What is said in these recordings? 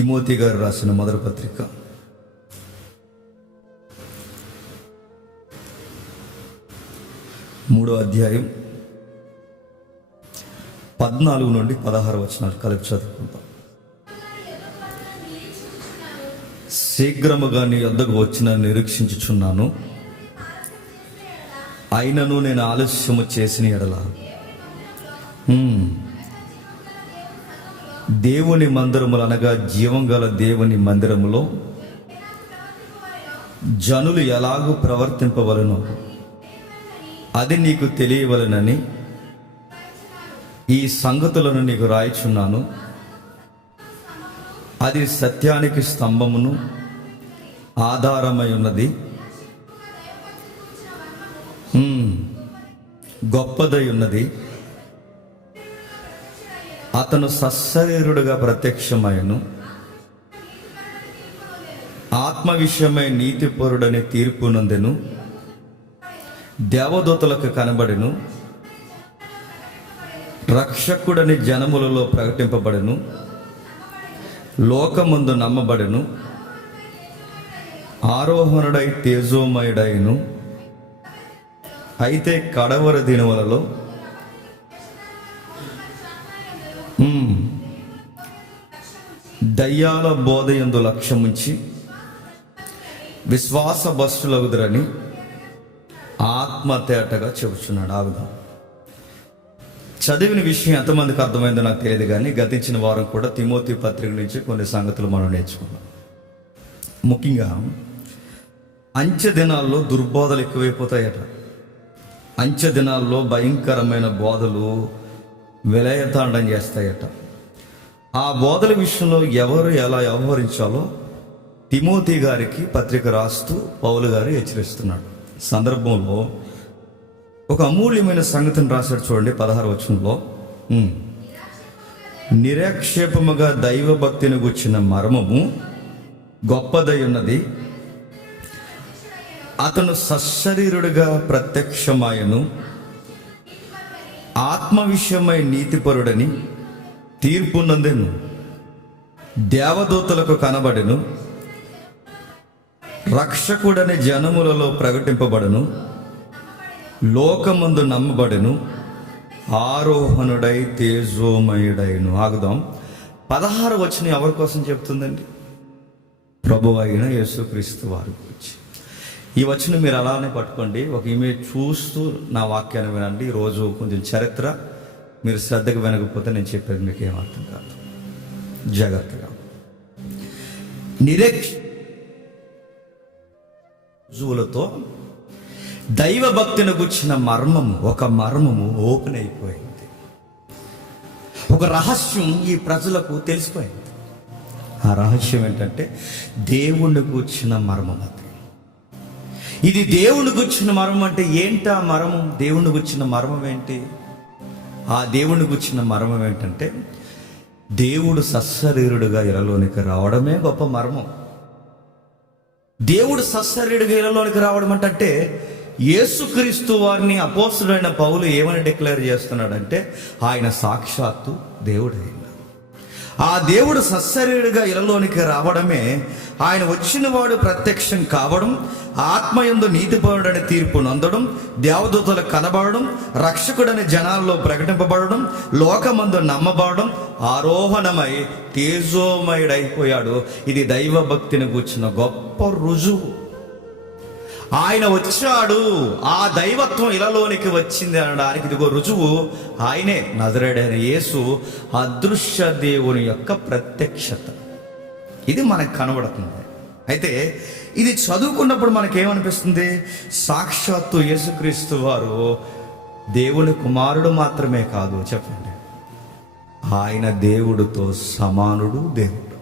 Timothy గారు రాసిన మొదటి పత్రిక 3వ అధ్యాయం 14 నుండి 16 వచనాలు కలిపి చదువుకుంటాం. శీఘ్రముగా నీ యొద్దకు వచ్చిన నిరీక్షించుచున్నాను, అయినను నేను ఆలస్యము చేసిన ఎడల దేవుని మందిరములు అనగా జీవం గల దేవుని మందిరములో జనులు ఎలాగూ ప్రవర్తింపవలెనో అది నీకు తెలియవలెనని ఈ సంగతులను నీకు రాయిచున్నాను. అది సత్యానికి స్తంభమును ఆధారమై ఉన్నది, గొప్పదై ఉన్నది. అతను సశరీరుడుగా ప్రత్యక్షమైను, ఆత్మ విషయమై నీతిపరుడని తీర్పు నొందెను, దేవదూతలకు కనబడెను, రక్షకుడని జనములలో ప్రకటింపబడెను, లోకమందు నమ్మబడెను, ఆరోహణుడై తేజోమయుడైను. అయితే కడవర దినములలో దయ్యాల బోధయందు లక్ష్యముంచి విశ్వాస భ్రష్టులగుదురని ఆత్మతేటగా చెబుతున్నాడు. ఆగుదాం. చదివిన విషయం ఎంతమందికి అర్థమైందో నాకు తెలియదు, కానీ గతించిన వారం కూడా తిమోతి పత్రిక నుంచి కొన్ని సంగతులు మనం నేర్చుకున్నాం. ముఖ్యంగా అంచె దినాల్లో దుర్బోధలు ఎక్కువైపోతాయట. అంచె దినాల్లో భయంకరమైన బోధలు విలయతాండం చేస్తాయట. ఆ బోధల విషయంలో ఎవరు ఎలా వ్యవహరించాలో తిమోతి గారికి పత్రిక రాస్తూ పౌలు గారు హెచ్చరిస్తున్నాడు. సందర్భంలో ఒక అమూల్యమైన సంగతిని రాశాడు. చూడండి 16వ వచనంలో, నిరక్షేపముగా దైవభక్తిని గుచ్చిన మర్మము గొప్పదై ఉన్నది, అతను సశరీరుడుగా ప్రత్యక్షమాయను, ఆత్మ విషయమై నీతిపరుడని తీర్పు నొందెను, దేవదూతలకు కనబడెను, రక్షకుడని జనములలో ప్రకటింపబడెను, లోకమందు నమ్మబడెను, ఆరోహణుడై తేజోమయుడైను. ఆగుదాం. 16 వచనం ఎవరి కోసం చెప్తుందండి? ప్రభువు అయిన యేసుక్రీస్తు వారి గురించి. ఈ వచనం మీరు అలానే పట్టుకోండి, ఒక ఇమేజ్ చూస్తూ నా వాక్యాన్ని వినండి. ఈరోజు కొంచెం చరిత్ర మీరు శ్రద్ధగా వినకపోతే నేను చెప్పేది మీకు ఏమర్థం కాదు. జాగ్రత్తగా రుజువులతో దైవభక్తిని గుచ్చిన మర్మము, ఒక మర్మము ఓపెన్ అయిపోయింది. ఒక రహస్యం ఈ ప్రజలకు తెలిసిపోయింది. ఆ రహస్యం ఏంటంటే దేవుణ్ణి గుచ్చిన మర్మం. అది ఇది దేవుణ్ణి గుచ్చిన మర్మం. అంటే ఏంటా మర్మం? దేవుణ్ణి గుచ్చిన మర్మం ఏంటి? ఆ దేవుణ్ణి గుచ్చిన మర్మం ఏంటంటే దేవుడు సశరీరుడుగా ఇలలోనికి రావడమే గొప్ప మర్మం. దేవుడు సశరీరుడుగా ఇలలోనికి రావడం అంటే యేసుక్రీస్తు వారిని అపోస్తలుడైన పౌలు ఏమని డిక్లేర్ చేస్తున్నాడంటే ఆయన సాక్షాత్తు దేవుడైన ఆ దేవుడు సశరీరుడుగా ఇలలోనికి రావడమే, ఆయన వచ్చిన వాడు ప్రత్యక్షం కావడం, ఆత్మయందు నీతిపరుడని తీర్పు నొందడం, దేవదూతలకు కనబడడం, రక్షకుడని జనాల్లో ప్రకటింపబడడం, లోకమందు నమ్మబడడం, ఆరోహణమై తేజోమయుడైపోయాడు. ఇది దైవభక్తిని గూర్చిన గొప్ప రుజువు. ఆయన వచ్చాడు, ఆ దైవత్వం ఇలలోనికి వచ్చింది అనడానికి ఇదిగో రుజువు. ఆయనే నజరేయుడైన యేసు, అదృశ్య దేవుని యొక్క ప్రత్యక్షత. ఇది మనకు కనబడుతుంది. అయితే ఇది చదువుకున్నప్పుడు మనకేమనిపిస్తుంది? సాక్షాత్తు యేసుక్రీస్తు వారు దేవుని కుమారుడు మాత్రమే కాదు, చెప్పండి, ఆయన దేవుడితో సమానుడు, దేవుడు.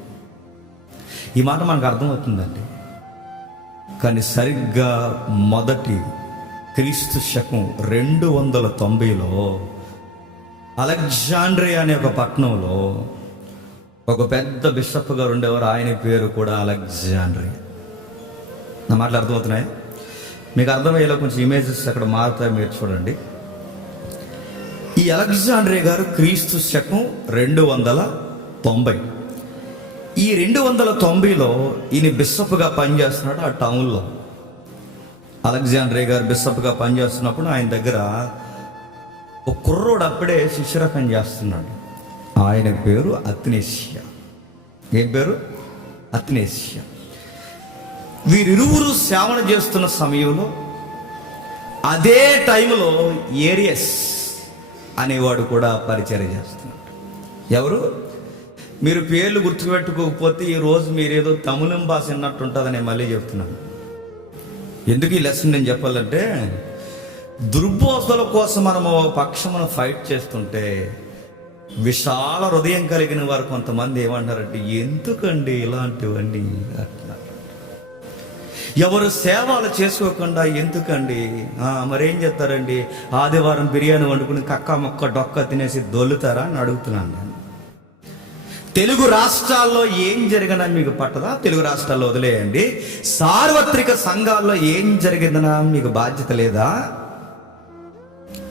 ఈ మాట మనకు అర్థమవుతుందండి. కానీ సరిగ్గా మొదటి క్రీస్తు శకం 290లో అలెగ్జాండ్రియా అనే ఒక పట్టణంలో ఒక పెద్ద బిషప్ గారు ఉండేవారు. ఆయన పేరు కూడా అలెగ్జాండ్రియా. నా మాటలు అర్థమవుతున్నాయి? మీకు అర్థమయ్యేలా కొంచెం ఇమేజెస్ అక్కడ మారుతాయి, మీరు చూడండి. ఈ అలెగ్జాండ్రియా గారు క్రీస్తు శకం 290. ఈ 290లో ఈయన బిషప్గా పనిచేస్తున్నాడు ఆ టౌన్లో. అలెగ్జాండ్రియా గారు బిషప్గా పనిచేస్తున్నప్పుడు ఆయన దగ్గర ఒక కుర్రోడు అప్పుడే శిష్యరకం చేస్తున్నాడు. ఆయన పేరు అత్నేసియా. ఏం పేరు? అత్నేసియా. వీరిరువురు సేవన చేస్తున్న సమయంలో అదే టైంలో ఏరియస్ అనేవాడు కూడా పరిచయం చేస్తున్నాడు. ఎవరు? మీరు పేర్లు గుర్తుపెట్టుకోకపోతే ఈరోజు మీరేదో తమిళం భాష విన్నట్టు ఉంటుందని నేను మళ్ళీ చెప్తున్నాను. ఎందుకు ఈ లెసన్ నేను చెప్పాలంటే, దుర్బోధల కోసం మనము పక్షమును ఫైట్ చేస్తుంటే విశాల హృదయం కలిగిన వారు కొంతమంది ఏమంటారంటే, ఎందుకండి ఇలాంటివన్నీ అంటున్నారు. ఎవరు సేవలు చేసుకోకుండా ఎందుకండి, మరేం చేస్తారండి, ఆదివారం బిర్యానీ వండుకుని కక్క మొక్క డొక్క తినేసి దొల్లుతారా అని అడుగుతున్నాను నేను. తెలుగు రాష్ట్రాల్లో ఏం జరిగినా మీకు పట్టదా? తెలుగు రాష్ట్రాల్లో వదిలేయండి, సార్వత్రిక సంఘాల్లో ఏం జరిగిందనా మీకు బాధ్యత లేదా?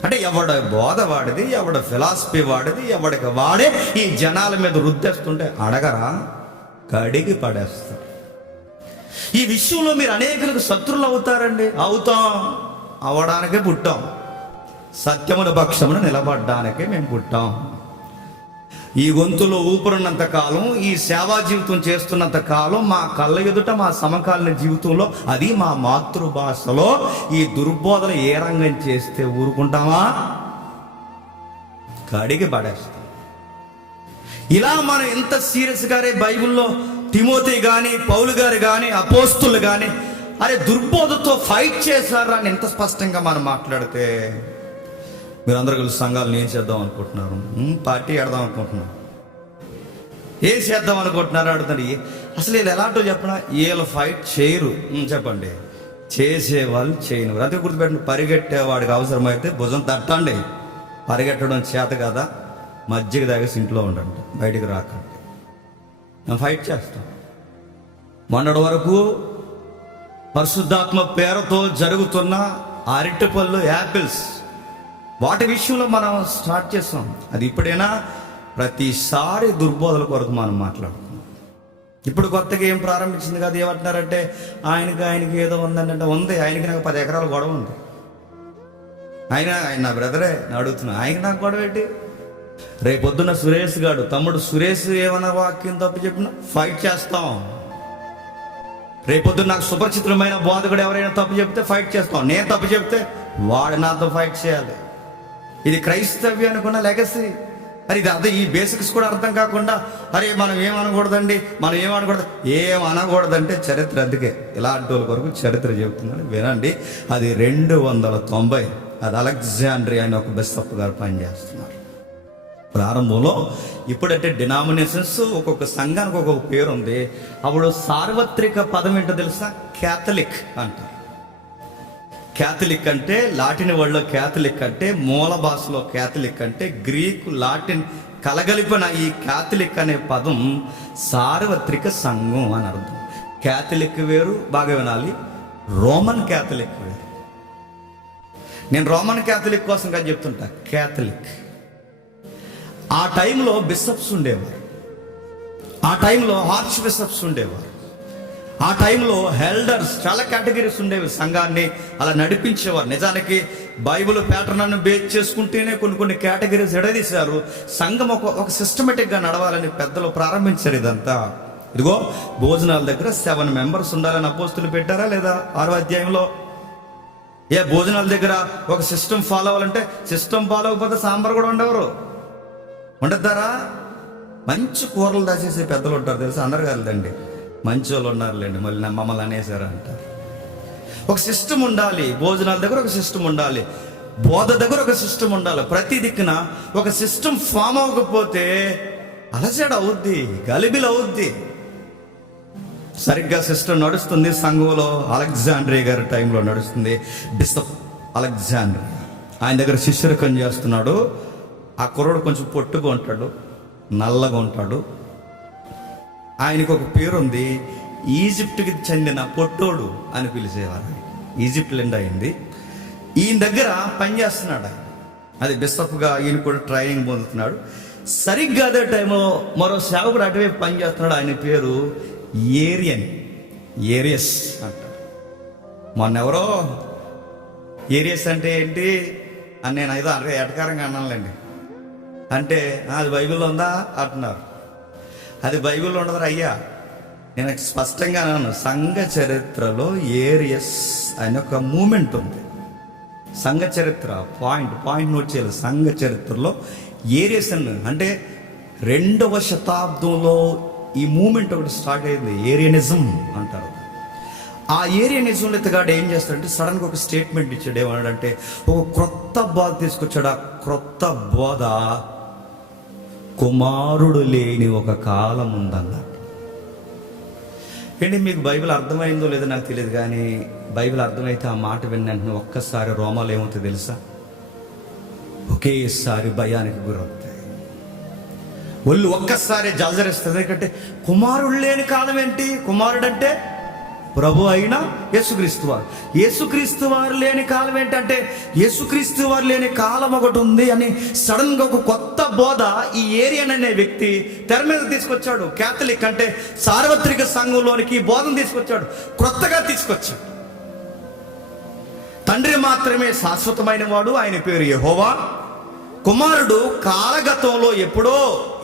అంటే ఎవడ బోధ వాడిది, ఎవడ ఫిలాసఫీ వాడిది, ఎవడికి వాడే ఈ జనాల మీద రుద్దేస్తుంటే అడగరా? కడిగి పడేస్తారు. ఈ విషయంలో మీరు అనేకులకు శత్రులు అవుతారండి. అవుతాం, అవడానికే పుట్టాం. సత్యముల పక్షమును నిలబడ్డానికే మేము పుట్టాం. ఈ గొంతులో ఊపిరున్నంత కాలం, ఈ సేవా జీవితం చేస్తున్నంత కాలం, మా కళ్ళ ఎదుట మా సమకాలీన జీవితంలో, అది మా మాతృభాషలో ఈ దుర్బోధన ఏ రంగం చేస్తే ఊరుకుంటామా? కడిగి పడేస్తాం. ఇలా మనం ఎంత సీరియస్గానే బైబిల్లో తిమోతి కానీ, పౌలు గారు కానీ, అపోస్తులు కానీ అరే దుర్బోధతో ఫైట్ చేశారా అని ఎంత స్పష్టంగా మనం మాట్లాడితే, మీరందరూ కలిసి సంఘాలను ఏం చేద్దాం అనుకుంటున్నారు? పార్టీ ఆడదాం అనుకుంటున్నారు. ఏం చేద్దాం అనుకుంటున్నారు అడుగుతారు. అసలు వీళ్ళు ఎలాంటో చెప్పినా వీళ్ళు ఫైట్ చేయరు. చెప్పండి, చేసేవాళ్ళు చేయను. అదే గుర్తుపెట్టండి, పరిగెట్టేవాడికి అవసరమైతే భుజం తట్టండి. పరిగెట్టడం చేత కదా, మజ్జిగ తాగేసి ఇంట్లో ఉండండి, బయటికి రాకండి. మేము ఫైట్ చేస్తాం. మొన్నటి వరకు పరిశుద్ధాత్మ పేరుతో జరుగుతున్న అరటిపళ్ళు, యాపిల్స్, వాటి విషయంలో మనం స్టార్ట్ చేస్తాం. అది ఇప్పుడైనా ప్రతిసారి దుర్బోధల కొరకు మనం మాట్లాడుతున్నాం. ఇప్పుడు కొత్తగా ఏం ప్రారంభించింది కదా, ఏమంటున్నారంటే ఆయనకి ఏదో ఉందంటే ఉంది. ఆయనకి నాకు 10 ఎకరాల గొడవ ఉంది. ఆయన నా బ్రదరే, నేను అడుగుతున్నా, ఆయనకి నాకు గొడవ ఏంటి? రేపొద్దున సురేష్ గాడు, తమ్ముడు సురేష్ ఏమన్నా వాక్యం తప్పు చెప్పినా ఫైట్ చేస్తాం. రేపొద్దున నాకు సుపరిచితమైన బోధకుడు ఎవరైనా తప్పు చెప్తే ఫైట్ చేస్తాం. నేను తప్పు చెప్తే వాడు నాతో ఫైట్ చేయాలి. ఇది క్రైస్తవ్యం అనుకున్న లెగసీ. మరి ఇది అదే, ఈ బేసిక్స్ కూడా అర్థం కాకుండా అరే మనం ఏమనకూడదండి, మనం ఏమనకూడదంటే చరిత్ర. అందుకే ఇలాంటి వాళ్ళ కొరకు చరిత్ర చెబుతున్నాను, వినండి. అది 290. అది అలెగ్జాండ్రియా అని ఒక బిషప్ గారు పనిచేస్తున్నారు. ప్రారంభంలో ఇప్పుడంటే డినామినేషన్స్ ఒక్కొక్క సంఘానికి ఒక్కొక్క పేరు ఉంది. అప్పుడు సార్వత్రిక పదం ఏంటో తెలుసా? క్యాథలిక్ అంటారు. క్యాథలిక్ అంటే లాటిన్ వర్డ్లో క్యాథలిక్ అంటే, మూల భాషలో క్యాథలిక్ అంటే, గ్రీకు లాటిన్ కలగలిపిన ఈ క్యాథలిక్ అనే పదం సార్వత్రిక సంఘం అని అర్థం. క్యాథలిక్ వేరు, బాగా వినాలి, రోమన్ క్యాథలిక్ వేరు. నేను రోమన్ క్యాథలిక్ కోసం కాదు చెప్తుంటా, క్యాథలిక్. ఆ టైంలో బిషప్స్ ఉండేవారు, ఆ టైంలో ఆర్చ్ బిషప్స్ ఉండేవారు, ఆ టైంలో హెల్డర్స్, చాలా కేటగిరీస్ ఉండేవి. సంఘాన్ని అలా నడిపించేవారు. నిజానికి బైబిల్ ప్యాటర్న్ బేస్ చేసుకుంటేనే కొన్ని కేటగిరీస్ ఎడదీశారు. సంఘం ఒక సిస్టమేటిక్గా నడవాలని పెద్దలు ప్రారంభించారు ఇదంతా. ఇదిగో భోజనాల దగ్గర 7 మెంబర్స్ ఉండాలని అపోస్తులు పెట్టారా లేదా? 6వ అధ్యాయంలో. భోజనాల దగ్గర ఒక సిస్టమ్ ఫాలో అవ్వాలంటే, సిస్టమ్ ఫాలో అవ్వకపోతే సాంబార్ కూడా ఉండేవారు. ఉండద్దారా? మంచి కూరలు దాచేసే పెద్దలు ఉంటారు తెలుసా, అందరు కాదండి, మంచి వాళ్ళు ఉన్నారులేండి, మళ్ళీ మమ్మల్ని అనేసారు అంటారు. ఒక సిస్టమ్ ఉండాలి. భోజనాల దగ్గర ఒక సిస్టమ్ ఉండాలి, బోధ దగ్గర ఒక సిస్టమ్ ఉండాలి. ప్రతి దిక్కున ఒక సిస్టమ్ ఫామ్ అవ్వకపోతే అలజడ అవుద్ది, గలిబిలు అవుద్ది. సరిగ్గా సిస్టమ్ నడుస్తుంది సంఘంలో. అలెగ్జాండ్రియా గారి టైంలో నడుస్తుంది. బిషప్ అలెగ్జాండ్రియా ఆయన దగ్గర శిష్యరకం చేస్తున్నాడు. ఆ కుర్రోడు కొంచెం పొట్టుగా ఉంటాడు, నల్లగా ఉంటాడు. ఆయనకు ఒక పేరుంది, ఈజిప్ట్కి చెందిన పొట్టోడు అని పిలిచేవారు. ఈజిప్ట్ లెండ్ అయింది. ఈయన దగ్గర పనిచేస్తున్నాడు ఆయన. అది బిషప్గా ఈయన కూడా ట్రైనింగ్ పొందుతున్నాడు. సరిగ్గా అదే టైంలో మరో సేవకుడు అటువైపు పనిచేస్తున్నాడు. ఆయన పేరు ఏరియస్ అంటారు. మొన్నెవరో ఏరియస్ అంటే ఏంటి అని నేను ఏదో ఎటకారంగా అన్నానులేండి. అంటే అది బైబిల్లో ఉందా అంటున్నారు. అది బైబిల్లో ఉండదు అయ్యా. నేను స్పష్టంగా అన్నాను, సంఘ చరిత్రలో ఏరియస్ అనే ఒక మూమెంట్ ఉంది. సంఘ చరిత్ర పాయింట్ నోట్ చేయాలి. సంఘ చరిత్రలో ఏరియస్ అంటే 2వ శతాబ్దంలో ఈ మూమెంట్ ఒకటి స్టార్ట్ అయింది. ఏరియనిజం అంటారు. ఆ ఏరియనిజంలో ఇతగాడు ఏం చేస్తాడంటే సడన్గా ఒక స్టేట్మెంట్ ఇచ్చాడు. ఏమన్నాడంటే ఒక క్రొత్త బోధ తీసుకొచ్చాడు. ఆ క్రొత్త బోధ కుమారుడు లేని ఒక కాలం ఉందన్నాడు. ఏంటి మీకు బైబిల్ అర్థమైందో లేదో నాకు తెలియదు, కానీ బైబిల్ అర్థమైతే ఆ మాట విన్న ఒక్కసారి రోమాలు ఏమవుతాయి తెలుసా? ఒకేసారి భయానికి గురవుతాయి. ఒళ్ళు ఒక్కసారి జలజరిస్తుంది. ఎందుకంటే కుమారుడు లేని కాలం ఏంటి? కుమారుడు అంటే ప్రభు అయిన యేసుక్రీస్తు వారు. యేసుక్రీస్తు వారు లేని కాలం ఏంటంటే యేసుక్రీస్తు వారు లేని కాలం ఒకటి ఉంది అని సడన్గా ఒక కొత్త బోధ ఈ ఏరియన్ అనే వ్యక్తి తెర మీద తీసుకొచ్చాడు. క్యాథలిక్ అంటే సార్వత్రిక సంఘంలోనికి బోధన తీసుకొచ్చాడు, క్రొత్తగా తీసుకొచ్చాడు. తండ్రి మాత్రమే శాశ్వతమైన వాడు, ఆయన పేరు యెహోవా. కుమారుడు కాలగతంలో ఎప్పుడో,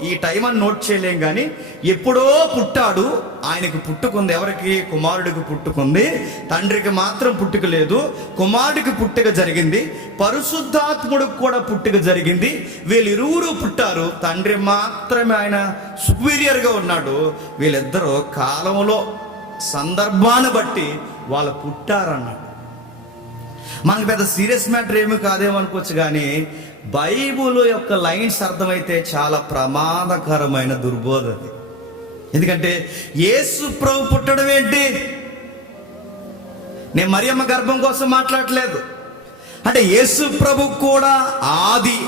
ఈ టైం అని నోట్ చేయలేం కానీ ఎప్పుడో పుట్టాడు. ఆయనకు పుట్టుకుంది. ఎవరికి? కుమారుడికి పుట్టుకుంది. తండ్రికి మాత్రం పుట్టుక లేదు. కుమారుడికి పుట్టుక జరిగింది, పరిశుద్ధాత్ముడికి కూడా పుట్టుక జరిగింది. వీళ్ళిరువురు పుట్టారు. తండ్రి మాత్రమే ఆయన సుపీరియర్గా ఉన్నాడు. వీళ్ళిద్దరూ కాలంలో సందర్భాన్ని బట్టి వాళ్ళు పుట్టారన్నాడు. మనకు పెద్ద సీరియస్ మ్యాటర్ ఏమీ కాదేమో అనుకోవచ్చు, కానీ బైబుల్ యొక్క లైన్స్ అర్థమైతే చాలా ప్రమాదకరమైన దుర్బోధ అది. ఎందుకంటే యేసు ప్రభు పుట్టడం ఏంటి? నేను మరియమ్మ గర్భం కోసం మాట్లాడలేదు. అంటే యేసు ప్రభు కూడా ఆది,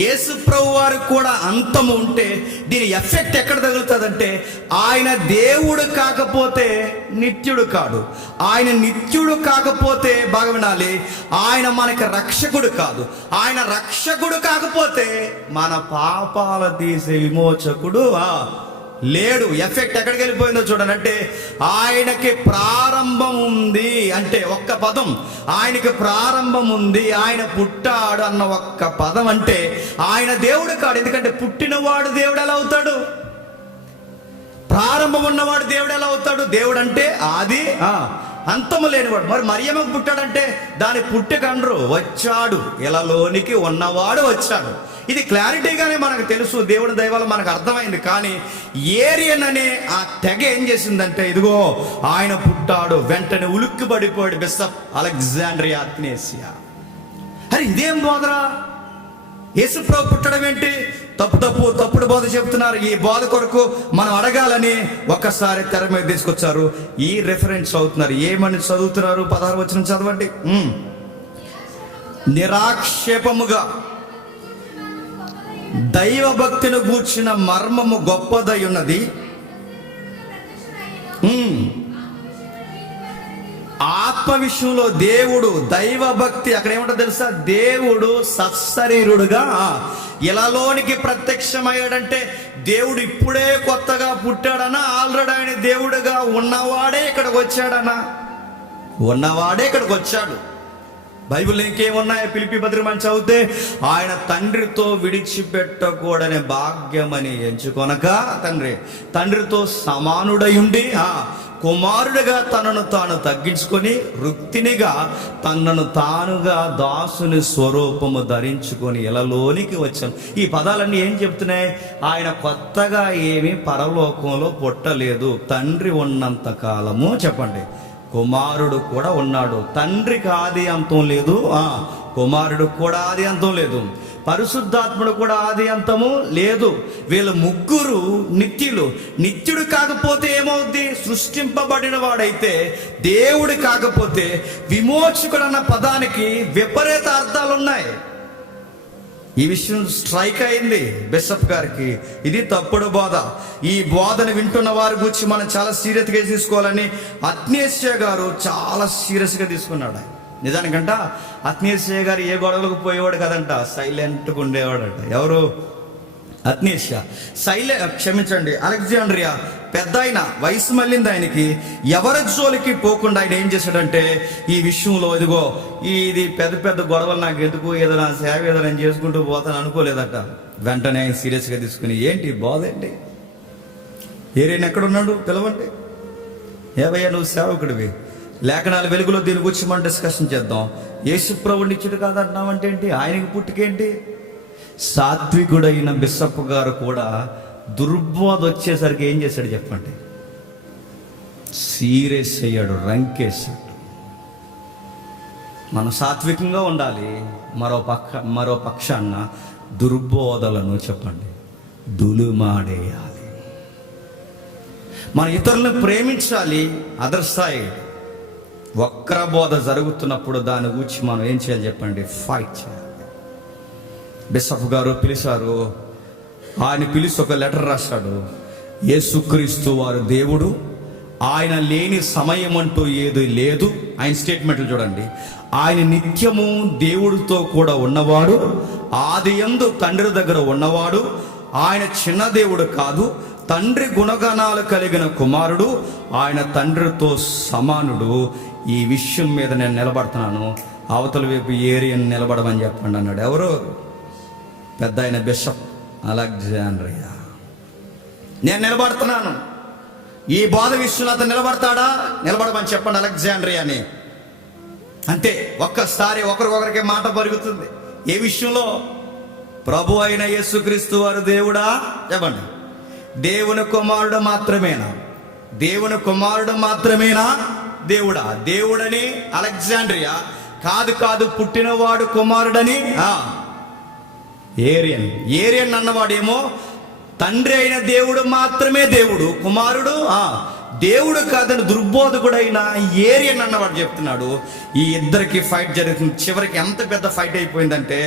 యేసు ప్రభు వారికి కూడా అంతము ఉంటే దీని ఎఫెక్ట్ ఎక్కడ తగులుతుందంటే ఆయన దేవుడు కాకపోతే నిత్యుడు కాడు. ఆయన నిత్యుడు కాకపోతే బాగా వినాలి, ఆయన మనకి రక్షకుడు కాదు. ఆయన రక్షకుడు కాకపోతే మన పాపాల తీసే విమోచకుడు లేడు. ఎఫెక్ట్ ఎక్కడికి వెళ్ళిపోయిందో చూడండి. అంటే ఆయనకి ప్రారంభం ఉంది అంటే ఒక్క పదం, ఆయనకి ప్రారంభం ఉంది, ఆయన పుట్టాడు అన్న ఒక్క పదం అంటే ఆయన దేవుడు కాడు. ఎందుకంటే పుట్టినవాడు దేవుడు ఎలా అవుతాడు? ప్రారంభం ఉన్నవాడు దేవుడు ఎలా అవుతాడు? దేవుడు అంటే ఆది అంతము లేనివాడు. మరి మరియమ్మకు పుట్టాడంటే దాని పుట్టుకండ్రు వచ్చాడు, ఇలాలోనికి ఉన్నవాడు వచ్చాడు. ఇది క్లారిటీగానే మనకు తెలుసు, దేవుడి దయ వల్ల మనకు అర్థమైంది. కానీ ఏరియన్ అనే ఆ తెగ ఏం చేసిందంటే ఇదిగో ఆయన పుట్టాడు, వెంటనే ఉలిక్కి పడిపోయాడు బిషప్ అలెగ్జాండ్రియా అథ్నేసియా. అరే ఇదేం బోధరా? యేసుప్రభు పుట్టడం ఏంటి? తప్పుడు బోధ చెప్తున్నారు. ఈ బోధ కొరకు మనం అడగాలని ఒక్కసారి తెర మీద తీసుకొచ్చారు. ఈ రెఫరెన్స్ అవుతున్నారు. ఏమని చదువుతున్నారు? 16వ వచనం చదవండి. నిరాక్షేపముగా దైవ భక్తిని గూర్చిన మర్మము గొప్పదై ఉన్నది. ఆత్మ విషయంలో దేవుడు దైవ భక్తి అక్కడ ఏమంటో తెలుసా? దేవుడు సత్శరీరుడుగా ఇలాలోనికి ప్రత్యక్షమయ్యాడంటే దేవుడు ఇప్పుడే కొత్తగా పుట్టాడనా? ఆల్రెడీ ఆయన దేవుడుగా ఉన్నవాడే ఇక్కడికి వచ్చాడనా? ఉన్నవాడే ఇక్కడికి వచ్చాడు. బైబిల్ ఇంకేమున్నాయి? ఫిలిప్పీ పత్రిక మనం చదివితే ఆయన తండ్రితో విడిచిపెట్టకూడని భాగ్యమని ఎంచుకొనక తండ్రితో సమానుడయుండి కుమారుడిగా తనను తాను తగ్గించుకొని రుక్తినిగా తనను తానుగా దాసుని స్వరూపము ధరించుకొని ఇలాలోనికి వచ్చాను. ఈ పదాలన్నీ ఏం చెప్తున్నాయి? ఆయన కొత్తగా ఏమీ పరలోకంలో పుట్టలేదు. తండ్రి ఉన్నంత కాలము చెప్పండి కుమారుడు కూడా ఉన్నాడు. తండ్రికి ఆది అంతం లేదు, కుమారుడు కూడా ఆది అంతం లేదు, పరిశుద్ధాత్ముడు కూడా ఆది అంతము లేదు. వీళ్ళ ముగ్గురు నిత్యులు. నిత్యుడు కాకపోతే ఏమవుద్ది? సృష్టింపబడిన వాడైతే దేవుడు కాకపోతే విమోచకుడు అన్న పదానికి విపరీత అర్థాలు ఉన్నాయి. ఈ విషయం స్ట్రైక్ అయింది బిషప్ గారికి. ఇది తప్పుడు బోధ. ఈ బోధను వింటున్న వారి గురించి మనం చాలా సీరియస్గా తీసుకోవాలని అథ్నేసియా గారు చాలా సీరియస్గా తీసుకున్నాడు. నిజానికంట అథ్నేసియా గారు ఏ గొడవలకు పోయేవాడు కదంట, సైలెంట్గా ఉండేవాడట. ఎవరు? అత్నేషియా, క్షమించండి, అలెగ్జాండ్రియా పెద్ద ఆయన, వయసు మళ్ళింది ఆయనకి. ఎవరి జోలికి పోకుండా ఆయన ఏం చేశాడంటే, ఈ విషయంలో ఇదిగో ఇది పెద్ద పెద్ద గొడవలు నాకు ఎందుకు, ఏదో నా సేవ ఏదో నేను చేసుకుంటూ పోతాను అనుకోలేదట. వెంటనే ఆయన సీరియస్గా తీసుకుని, ఏంటి బాధేంటి, ఏరియన్ ఎక్కడున్నాడు పిలవండి, ఏవయ్యా నువ్వు సేవకుడివి, లేఖనాల వెలుగులో దీని గురించి మనం డిస్కషన్ చేద్దాం. యేసు ప్రభువుని ఇచ్చుడు కాదంటున్నావంటే ఏంటి, ఆయనకి పుట్టుకేంటి? సాత్వికుడైన బిషప్ గారు కూడా దుర్బోధ వచ్చేసరికి ఏం చేశాడు చెప్పండి, సీరియస్ అయ్యాడు, రంకేశాడు. మనం సాత్వికంగా ఉండాలి, మరో పక్షాన దుర్బోధలను చెప్పండి దులుమాడేయాలి. మన ఇతరులను ప్రేమించాలి. అదర్ సైడ్ వక్ర బోధ జరుగుతున్నప్పుడు దాని గురించి మనం ఏం చేయాలి చెప్పండి, ఫైట్ చేయాలి. బిషప్ గారు పిలిచారు, ఆయన పిలిచి ఒక లెటర్ రాశాడు. యేసుక్రీస్తు వారు దేవుడు, ఆయన లేని సమయం అంటూ ఏది లేదు. ఆయన స్టేట్మెంట్లు చూడండి, ఆయన నిత్యము దేవుడితో కూడా ఉన్నవాడు, ఆదియందు తండ్రి దగ్గర ఉన్నవాడు, ఆయన చిన్న దేవుడు కాదు, తండ్రి గుణగణాలు కలిగిన కుమారుడు, ఆయన తండ్రితో సమానుడు. ఈ విషయం మీద నేను నిలబడుతున్నాను, అవతల వైపు ఏరియన్ నిలబడమని చెప్పండి అన్నాడు. ఎవరు? పెద్ద ఆయన బిషప్ అలెగ్జాండ్రియా. నేను నిలబడుతున్నాను, ఈ బోధ విషయంలో అతను నిలబడతాడా, నిలబడమని చెప్పండి అలెగ్జాండ్రియాని. అంతే, ఒక్కసారి ఒకరికొకరికి మాట పరుగుతుంది. ఏ విషయంలో? ప్రభు అయిన యేసుక్రీస్తు వారు దేవుడా చెప్పండి, దేవుని కుమారుడు మాత్రమేనా, దేవుని కుమారుడు మాత్రమేనా దేవుడా? దేవుడని అలెగ్జాండ్రియా, కాదు పుట్టినవాడు కుమారుడని ఏరియన్ అన్నవాడేమో తండ్రి అయిన దేవుడు మాత్రమే దేవుడు, కుమారుడు దేవుడు కాదని దుర్బోధకుడైన ఏరియన్ అన్నవాడు చెప్తున్నాడు. ఈ ఇద్దరికి ఫైట్ జరుగుతుంది. చివరికి ఎంత పెద్ద ఫైట్ అయిపోయిందంటే,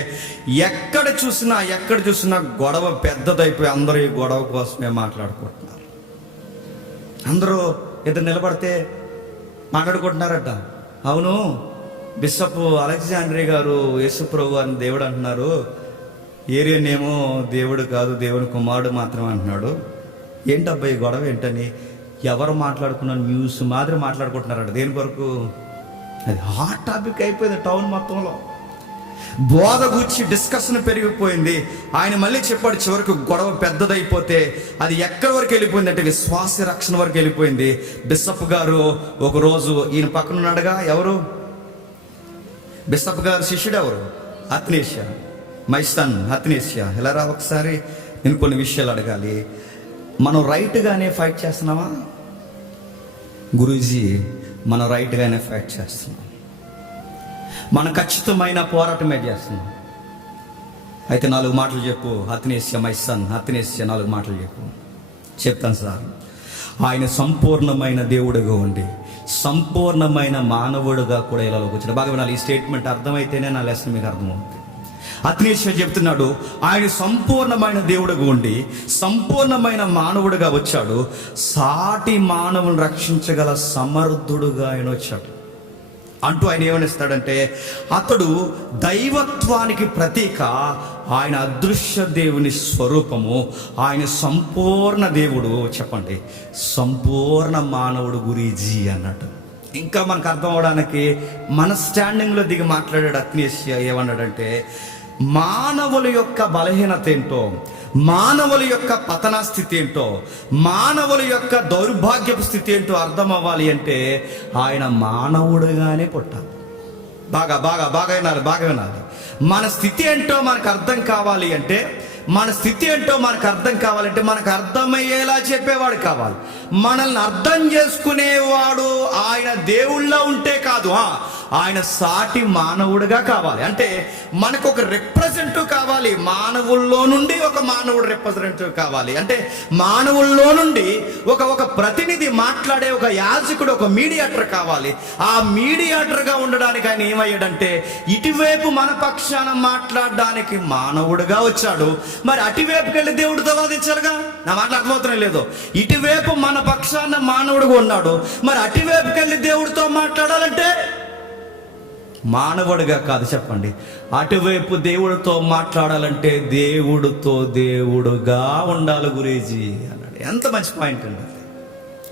ఎక్కడ చూసినా గొడవ పెద్దదైపోయి అందరూ ఈ గొడవ కోసమే మాట్లాడుకుంటున్నారు. అందరూ ఇద్దరు నిలబడితే మాట్లాడుకుంటున్నారట. అవును, బిషప్ అలెగ్జాండ్రియా గారు యేసుప్రభు అని దేవుడు అంటున్నారు, ఏరియన్ ఏమో దేవుడు కాదు దేవుని కుమారుడు మాత్రమే అంటున్నాడు. ఏంటబ్బాయి గొడవ ఏంటని ఎవరు మాట్లాడుకున్నారు, న్యూస్ మాదిరి మాట్లాడుకుంటున్నారట. దేని కొరకు? అది హాట్ టాపిక్ అయిపోయింది టౌన్ మొత్తంలో. బోధ గురించి డిస్కషన్ పెరిగిపోయింది. ఆయన మళ్ళీ చెప్పాడు, చివరికి గొడవ పెద్దదైపోతే అది ఎక్కడి వరకు వెళ్ళిపోయింది అంటే విశ్వాస రక్షణ వరకు వెళ్ళిపోయింది. బిషప్ గారు ఒకరోజు ఈయన పక్కన ఉన్నాడుగా, ఎవరు? బిషప్ గారు శిష్యుడు ఎవరు? అత్నేషియా, మై సన్ అత్నేషియా. ఇలా రా, ఒకసారి నేను కొన్ని విషయాలు అడగాలి. మనం రైట్గానే ఫైట్ చేస్తున్నామా గురూజీ? మనం రైట్గానే ఫైట్ చేస్తున్నాం, మన ఖచ్చితమైన పోరాటమే చేస్తున్నాం. అయితే 4 మాటలు చెప్పు అత్నేషియా, మై సన్ అత్నేషియా, 4 మాటలు చెప్పు. చెప్తాను సార్. ఆయన సంపూర్ణమైన దేవుడుగా ఉండి సంపూర్ణమైన మానవుడుగా కూడా ఇలా వచ్చాడు. బాగా వినాలి, ఈ స్టేట్మెంట్ అర్థమైతేనే నా లెసన్ మీకు అర్థమవుతుంది. అత్నేషియా చెప్తున్నాడు, ఆయన సంపూర్ణమైన దేవుడుగా ఉండి సంపూర్ణమైన మానవుడుగా వచ్చాడు, సాటి మానవుని రక్షించగల సమర్థుడుగా ఆయన వచ్చాడు అంటూ ఆయన ఏమనిస్తాడంటే, అతడు దైవత్వానికి ప్రతీక, ఆయన అదృశ్య దేవుని స్వరూపము, ఆయన సంపూర్ణ దేవుడు చెప్పండి, సంపూర్ణ మానవుడు గురీజీ అన్నట్టు. ఇంకా మనకు అర్థం అవడానికి మన స్టాండింగ్లో దిగి మాట్లాడాడు అత్నేషియా. ఏమన్నాడంటే, మానవుల యొక్క బలహీనత ఏంటో, మానవుల యొక్క పతన స్థితి ఏంటో, మానవుల యొక్క దౌర్భాగ్యపు స్థితి ఏంటో అర్థం అవ్వాలి అంటే ఆయన మానవుడుగానే పుట్టాలి. బాగా బాగా బాగా వినాలి, బాగా వినాలి. మన స్థితి ఏంటో మనకు అర్థం కావాలి అంటే, మనకు అర్థమయ్యేలా చెప్పేవాడు కావాలి. మనల్ని అర్థం చేసుకునేవాడు ఆయన దేవుళ్ళ ఉంటే కాదు, ఆయన సాటి మానవుడిగా కావాలి. అంటే మనకు ఒక రిప్రజెంటివ్ కావాలి, మానవుల్లో నుండి ఒక మానవుడు రిప్రజెంటివ్ కావాలి. అంటే మానవుల్లో నుండి ఒక ప్రతినిధి మాట్లాడే ఒక యాజకుడు, ఒక మీడియేటర్ కావాలి. ఆ మీడియేటర్గా ఉండడానికి ఆయన ఏమయ్యాడంటే, ఇటువైపు మన పక్షాన మాట్లాడడానికి మానవుడిగా వచ్చాడు. మరి అటువైపుకి వెళ్ళి దేవుడితో వాదించారుగా. నా మాటలు అర్థమవుతున్నాయి లేదో? ఇటువైపు మన పక్షాన మానవుడిగా ఉన్నాడు, మరి అటువైపుకి వెళ్ళి దేవుడితో మాట్లాడాలంటే మానవుడిగా కాదు, చెప్పండి. అటువైపు దేవుడితో మాట్లాడాలంటే దేవుడితో దేవుడుగా ఉండాలి గురూజీ అన్నాడు. ఎంత మంచి పాయింట్ అండి.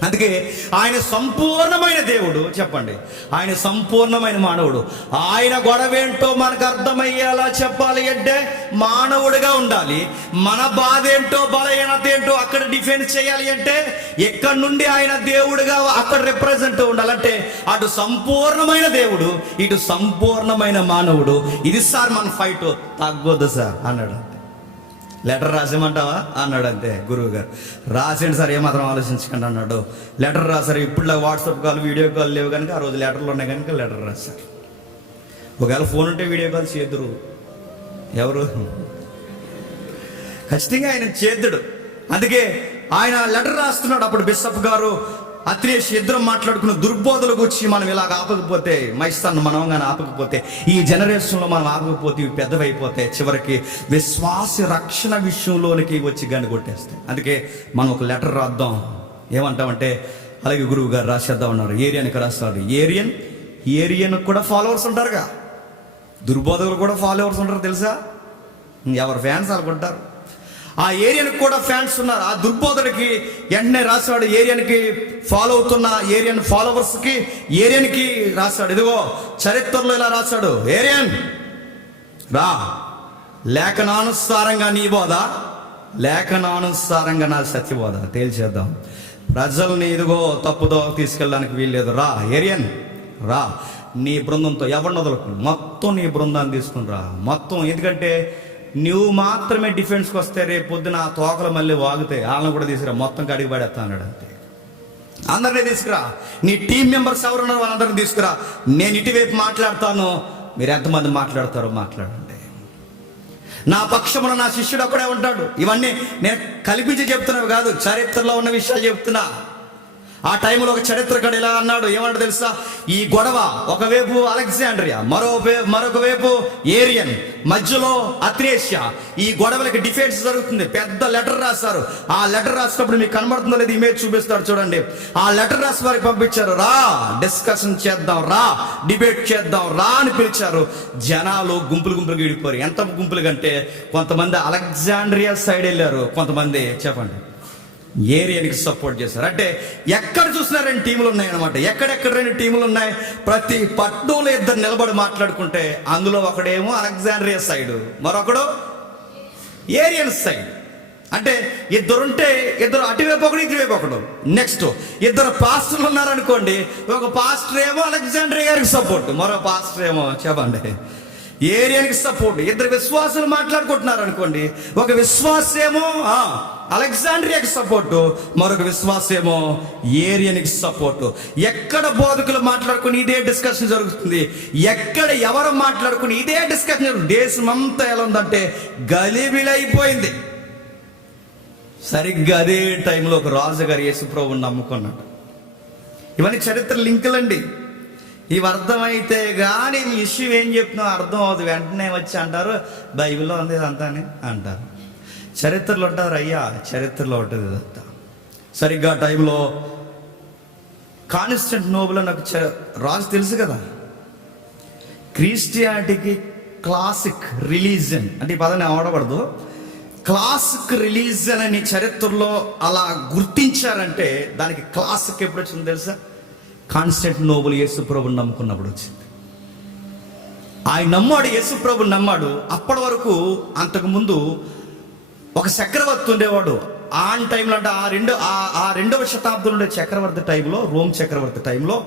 అందుకే ఆయన సంపూర్ణమైన దేవుడు, చెప్పండి. ఆయన సంపూర్ణమైన మానవుడు. ఆయన గొడవేంటో మనకు అర్థమయ్యేలా చెప్పాలి అంటే మానవుడిగా ఉండాలి. మన బాధ ఏంటో బలహీనత ఏంటో అక్కడ డిఫెన్స్ చేయాలి అంటే ఎక్కడి నుండి ఆయన దేవుడిగా అక్కడ రిప్రజెంట్ ఉండాలంటే అటు సంపూర్ణమైన దేవుడు, ఇటు సంపూర్ణమైన మానవుడు. ఇది సార్ మన ఫైట్, తగ్గొద్దు సార్ అన్నాడు. లెటర్ రాసేమంటావా అన్నాడు. అంతే గురువు గారు. రాసేయండి సార్, ఏమాత్రం ఆలోచించకండి అన్నాడు. లెటర్ రాశారు. ఇప్పుడు వాట్సాప్ కాల్, వీడియో కాల్ లేవు కనుక ఆ రోజు లెటర్లు ఉన్నాయి కనుక లెటర్ రాశారు. ఒకవేళ ఫోన్ ఉంటే వీడియో కాల్ చేద్దురు. ఎవరు? ఖచ్చితంగా ఆయన చేద్దుడు. అందుకే ఆయన లెటర్ రాస్తున్నాడు. అప్పుడు బిషప్ గారు అత్రేష్ ఇద్దరం మాట్లాడుకున్న దుర్బోధల గురించి మనం ఇలాగ ఆపకపోతే, మైస్తాన్ని మనం కానీ ఆపకపోతే, ఈ జనరేషన్లో మనం ఆపకపోతే ఇవి పెద్దవైపోతాయి, చివరికి విశ్వాస రక్షణ విషయంలోనికి వచ్చి గండి కొట్టేస్తాయి. అందుకే మనం ఒక లెటర్ రాద్దాం. ఏమంటామంటే అలాగే గురువు గారు రాసేద్దాం అన్నారు. ఏరియానికి రాస్తాడు. ఏరియన్ కూడా ఫాలోవర్స్ ఉంటారుగా, దుర్బోధకులు కూడా ఫాలోవర్స్ ఉంటారు తెలుసా. ఎవరు ఫ్యాన్స్ అనుకుంటారు. ఆ ఏరియానికి కూడా ఫ్యాన్స్ ఉన్నారు. ఆ దుర్బోధుడికి వెంటనే రాశాడు. ఏరియానికి ఫాలో అవుతున్న ఏరియన్ ఫాలోవర్స్కి ఏరియానికి రాశాడు. ఇదిగో చరిత్రలో ఇలా రాశాడు. ఏరియన్ రా, లేఖనానుసారంగా నీ బోధ, లేఖనానుసారంగా నా సత్యబోధ తేల్చేద్దాం. ప్రజల్ని ఇదిగో తప్పుదో తీసుకెళ్ళడానికి వీల్లేదు. రా ఏరియన్ రా, నీ బృందంతో ఎవరిని వదలకు, మొత్తం నీ బృందాన్ని తీసుకుని రా మొత్తం. ఎందుకంటే నువ్వు మాత్రమే డిఫెన్స్కి వస్తే రేపు పొద్దున ఆ తోకలు మళ్ళీ వాగుతాయి. వాళ్ళని కూడా తీసుకురా, మొత్తం కడిగి పడేస్తా అన్నాడు. అంతే. అందరినీ తీసుకురా, నీ టీం మెంబర్స్ ఎవరున్నారు వాళ్ళందరినీ తీసుకురా. నేను ఇటువైపు మాట్లాడతాను, మీరు ఎంతమంది మాట్లాడతారో మాట్లాడండి. నా పక్షమున నా శిష్యుడు అక్కడే ఉంటాడు. ఇవన్నీ నేను కల్పించి చెప్తున్నవి కాదు, చరిత్రలో ఉన్న విషయాలు చెప్తున్నా. ఆ టైంలో ఒక చరిత్రకారుడు ఇలా అన్నాడు. ఏమన్నాడు తెలుసా? ఈ గొడవ ఒకవైపు అలెగ్జాండ్రియా, మరొక వైపు ఏరియన్, మధ్యలో అత్రేషియా. ఈ గొడవలకి డిఫెన్స్ జరుగుతుంది. పెద్ద లెటర్ రాశారు. ఆ లెటర్ రాసినప్పుడు మీకు కనబడుతుందో లేదు, ఇమేజ్ చూపిస్తాడు చూడండి. ఆ లెటర్ రాసి వారికి పంపించారు. రా డిస్కషన్ చేద్దాం, రా డిబేట్ చేద్దాం, రా అని పిలిచారు. జనాలు గుంపులు గుంపులుగా విడిపోయారు. ఎంత గుంపులు కంటే కొంతమంది అలెగ్జాండ్రియా సైడ్ వెళ్ళారు, కొంతమంది చెప్పండి ఏరియానికి సపోర్ట్ చేశారు. అంటే ఎక్కడ చూసినా 2 టీములు ఉన్నాయన్నమాట. ఎక్కడెక్కడ 2 టీములు ఉన్నాయి. ప్రతి పట్టణంలో ఇద్దరు నిలబడి మాట్లాడుకుంటే అందులో ఒకడేమో అలెగ్జాండ్రియా సైడ్, మరొకడు ఏరియన్ సైడ్. అంటే ఇద్దరుంటే ఇద్దరు అటువైపు ఒకడు, ఇటువైపు ఒకడు. నెక్స్ట్ ఇద్దరు పాస్టర్లు ఉన్నారనుకోండి. ఒక పాస్టర్ ఏమో అలెగ్జాండ్రియా గారికి సపోర్ట్, మరో పాస్టర్ ఏమో చెప్పండి ఏరియానికి సపోర్ట్. ఇద్దరు విశ్వాసులు మాట్లాడుకుంటున్నారు అనుకోండి. ఒక విశ్వాసేమో అలెగ్జాండ్రియాకి సపోర్టు, మరొక విశ్వాసేమో ఏరియానికి సపోర్టు. ఎక్కడ బోధకులు మాట్లాడుకుని ఇదే డిస్కషన్ జరుగుతుంది, ఎక్కడ ఎవరు మాట్లాడుకుని ఇదే డిస్కషన్. దేశం అంతా ఎలా ఉందంటే గలిబిలైపోయింది. సరిగ్గా అదే టైంలో ఒక రాజుగారు యేసుప్రభువుని నమ్ముకున్నాడు. ఇవన్నీ చరిత్ర లింకులండి. ఇవి అర్థమైతే కానీ మీ ఇష్యూ ఏం చెప్తున్నా అర్థం అవుతుంది. వెంటనే వచ్చి అంటారు బైబిల్లో ఉంది ఇదంతా అని అంటారు. చరిత్రలో ఉంటారు. అయ్యా చరిత్రలో ఉంటుంది ఇదంతా. సరిగ్గా టైంలో కాన్స్టాంటినోపుల్ అని ఒక రాజు తెలుసు కదా. క్రిస్టియానిటీకి క్లాసిక్ రిలీజియన్ అంటే ఈ పదాన్ని ఆడబడదు. క్లాసిక్ రిలీజియన్ అని చరిత్రలో అలా గుర్తించారంటే దానికి క్లాసిక్ ఎప్పుడు వచ్చింది తెలుసా? కాన్స్టాంటినోపుల్ యేసుప్రభుని నమ్ముకున్నప్పుడు వచ్చింది. ఆయన నమ్మాడు, యేసుప్రభుని నమ్మాడు. అప్పటి వరకు అంతకుముందు ఒక చక్రవర్తి ఉండేవాడు. ఆ టైంలో అంటే ఆ రెండవ శతాబ్దంలో ఉండే చక్రవర్తి టైంలో, రోమ్ చక్రవర్తి టైంలో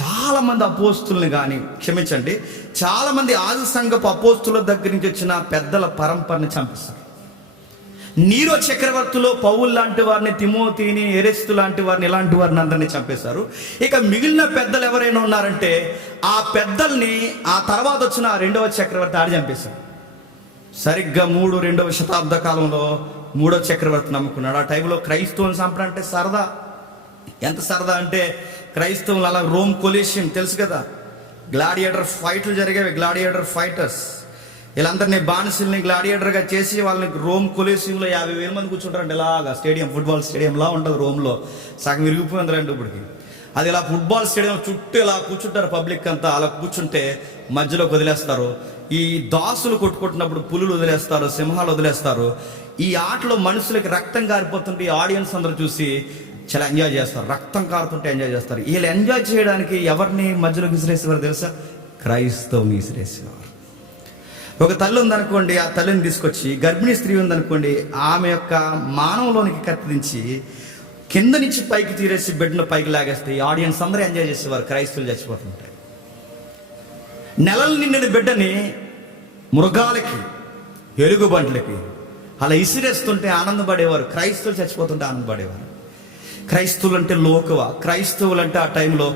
చాలామంది అపోస్తుల్ని కానీ క్షమించండి చాలామంది ఆది సంఘపు అపోస్తుల దగ్గర నుంచి వచ్చిన పెద్దల పరంపరని చంపిస్తారు. నీరో చక్రవర్తిలో పౌలు లాంటి వారిని, తిమోతిని, ఎరెస్తు లాంటి వారిని, ఇలాంటి వారిని అందరినీ చంపేశారు. ఇక మిగిలిన పెద్దలు ఎవరైనా ఉన్నారంటే ఆ పెద్దల్ని ఆ తర్వాత వచ్చిన ఆ రెండవ చక్రవర్తి ఆడి చంపేశారు. సరిగ్గా రెండవ శతాబ్ద కాలంలో మూడో చక్రవర్తి నమ్ముకున్నాడు. ఆ టైంలో క్రైస్తవుని చంపడంటే సరదా. ఎంత సరదా అంటే క్రైస్తవులు అలా రోమ్ కొలీషియం తెలుసు కదా, గ్లాడియేటర్ ఫైట్లు జరిగేవి. గ్లాడియేటర్ ఫైటర్స్ వీళ్ళందరినీ బానిసల్ని గ్లాడియేటర్గా చేసి వాళ్ళని రోమ్ కొలీషియంలో 50,000 మంది కూర్చుంటారంటే ఇలాగా స్టేడియం, ఫుట్బాల్ స్టేడియంలా ఉంటుంది రోమ్లో. సగం విరిగిపోయింది రండి ఇప్పటికి. అది ఇలా ఫుట్బాల్ స్టేడియం చుట్టూ ఇలా కూర్చుంటారు, పబ్లిక్ అంతా అలా కూర్చుంటే మధ్యలోకి వదిలేస్తారు. ఈ దాసులు కొట్టుకుంటున్నప్పుడు పులులు వదిలేస్తారు, సింహాలు వదిలేస్తారు. ఈ ఆటలో మనుషులకి రక్తం కారిపోతుంటే ఈ ఆడియన్స్ అందరూ చూసి చాలా ఎంజాయ్ చేస్తారు, రక్తం కారుతుంటే ఎంజాయ్ చేస్తారు. వీళ్ళు ఎంజాయ్ చేయడానికి ఎవరిని మధ్యలోకి విసిరేసేవారు తెలుసా? క్రైస్తవుని విసిరేసేవారు. ఒక తల్లి ఉందనుకోండి, ఆ తల్లిని తీసుకొచ్చి, గర్భిణీ స్త్రీ ఉందనుకోండి, ఆమె యొక్క మానవులోనికి కత్తిరించి కింద నుంచి పైకి తీరేసి బెడ్ను పైకి లాగేస్తే ఈ ఆడియన్స్ అందరూ ఎంజాయ్ చేసేవారు. క్రైస్తవులు చచ్చిపోతుంటాయి. నెలలు నిండిన బిడ్డని మృగాలకి, ఎలుగుబంట్లకి అలా ఇసిరేస్తుంటే ఆనందపడేవారు. క్రైస్తవులు చచ్చిపోతుంటే ఆనందపడేవారు. క్రైస్తవులు అంటే లోకువ. క్రైస్తవులు అంటే ఆ టైంలో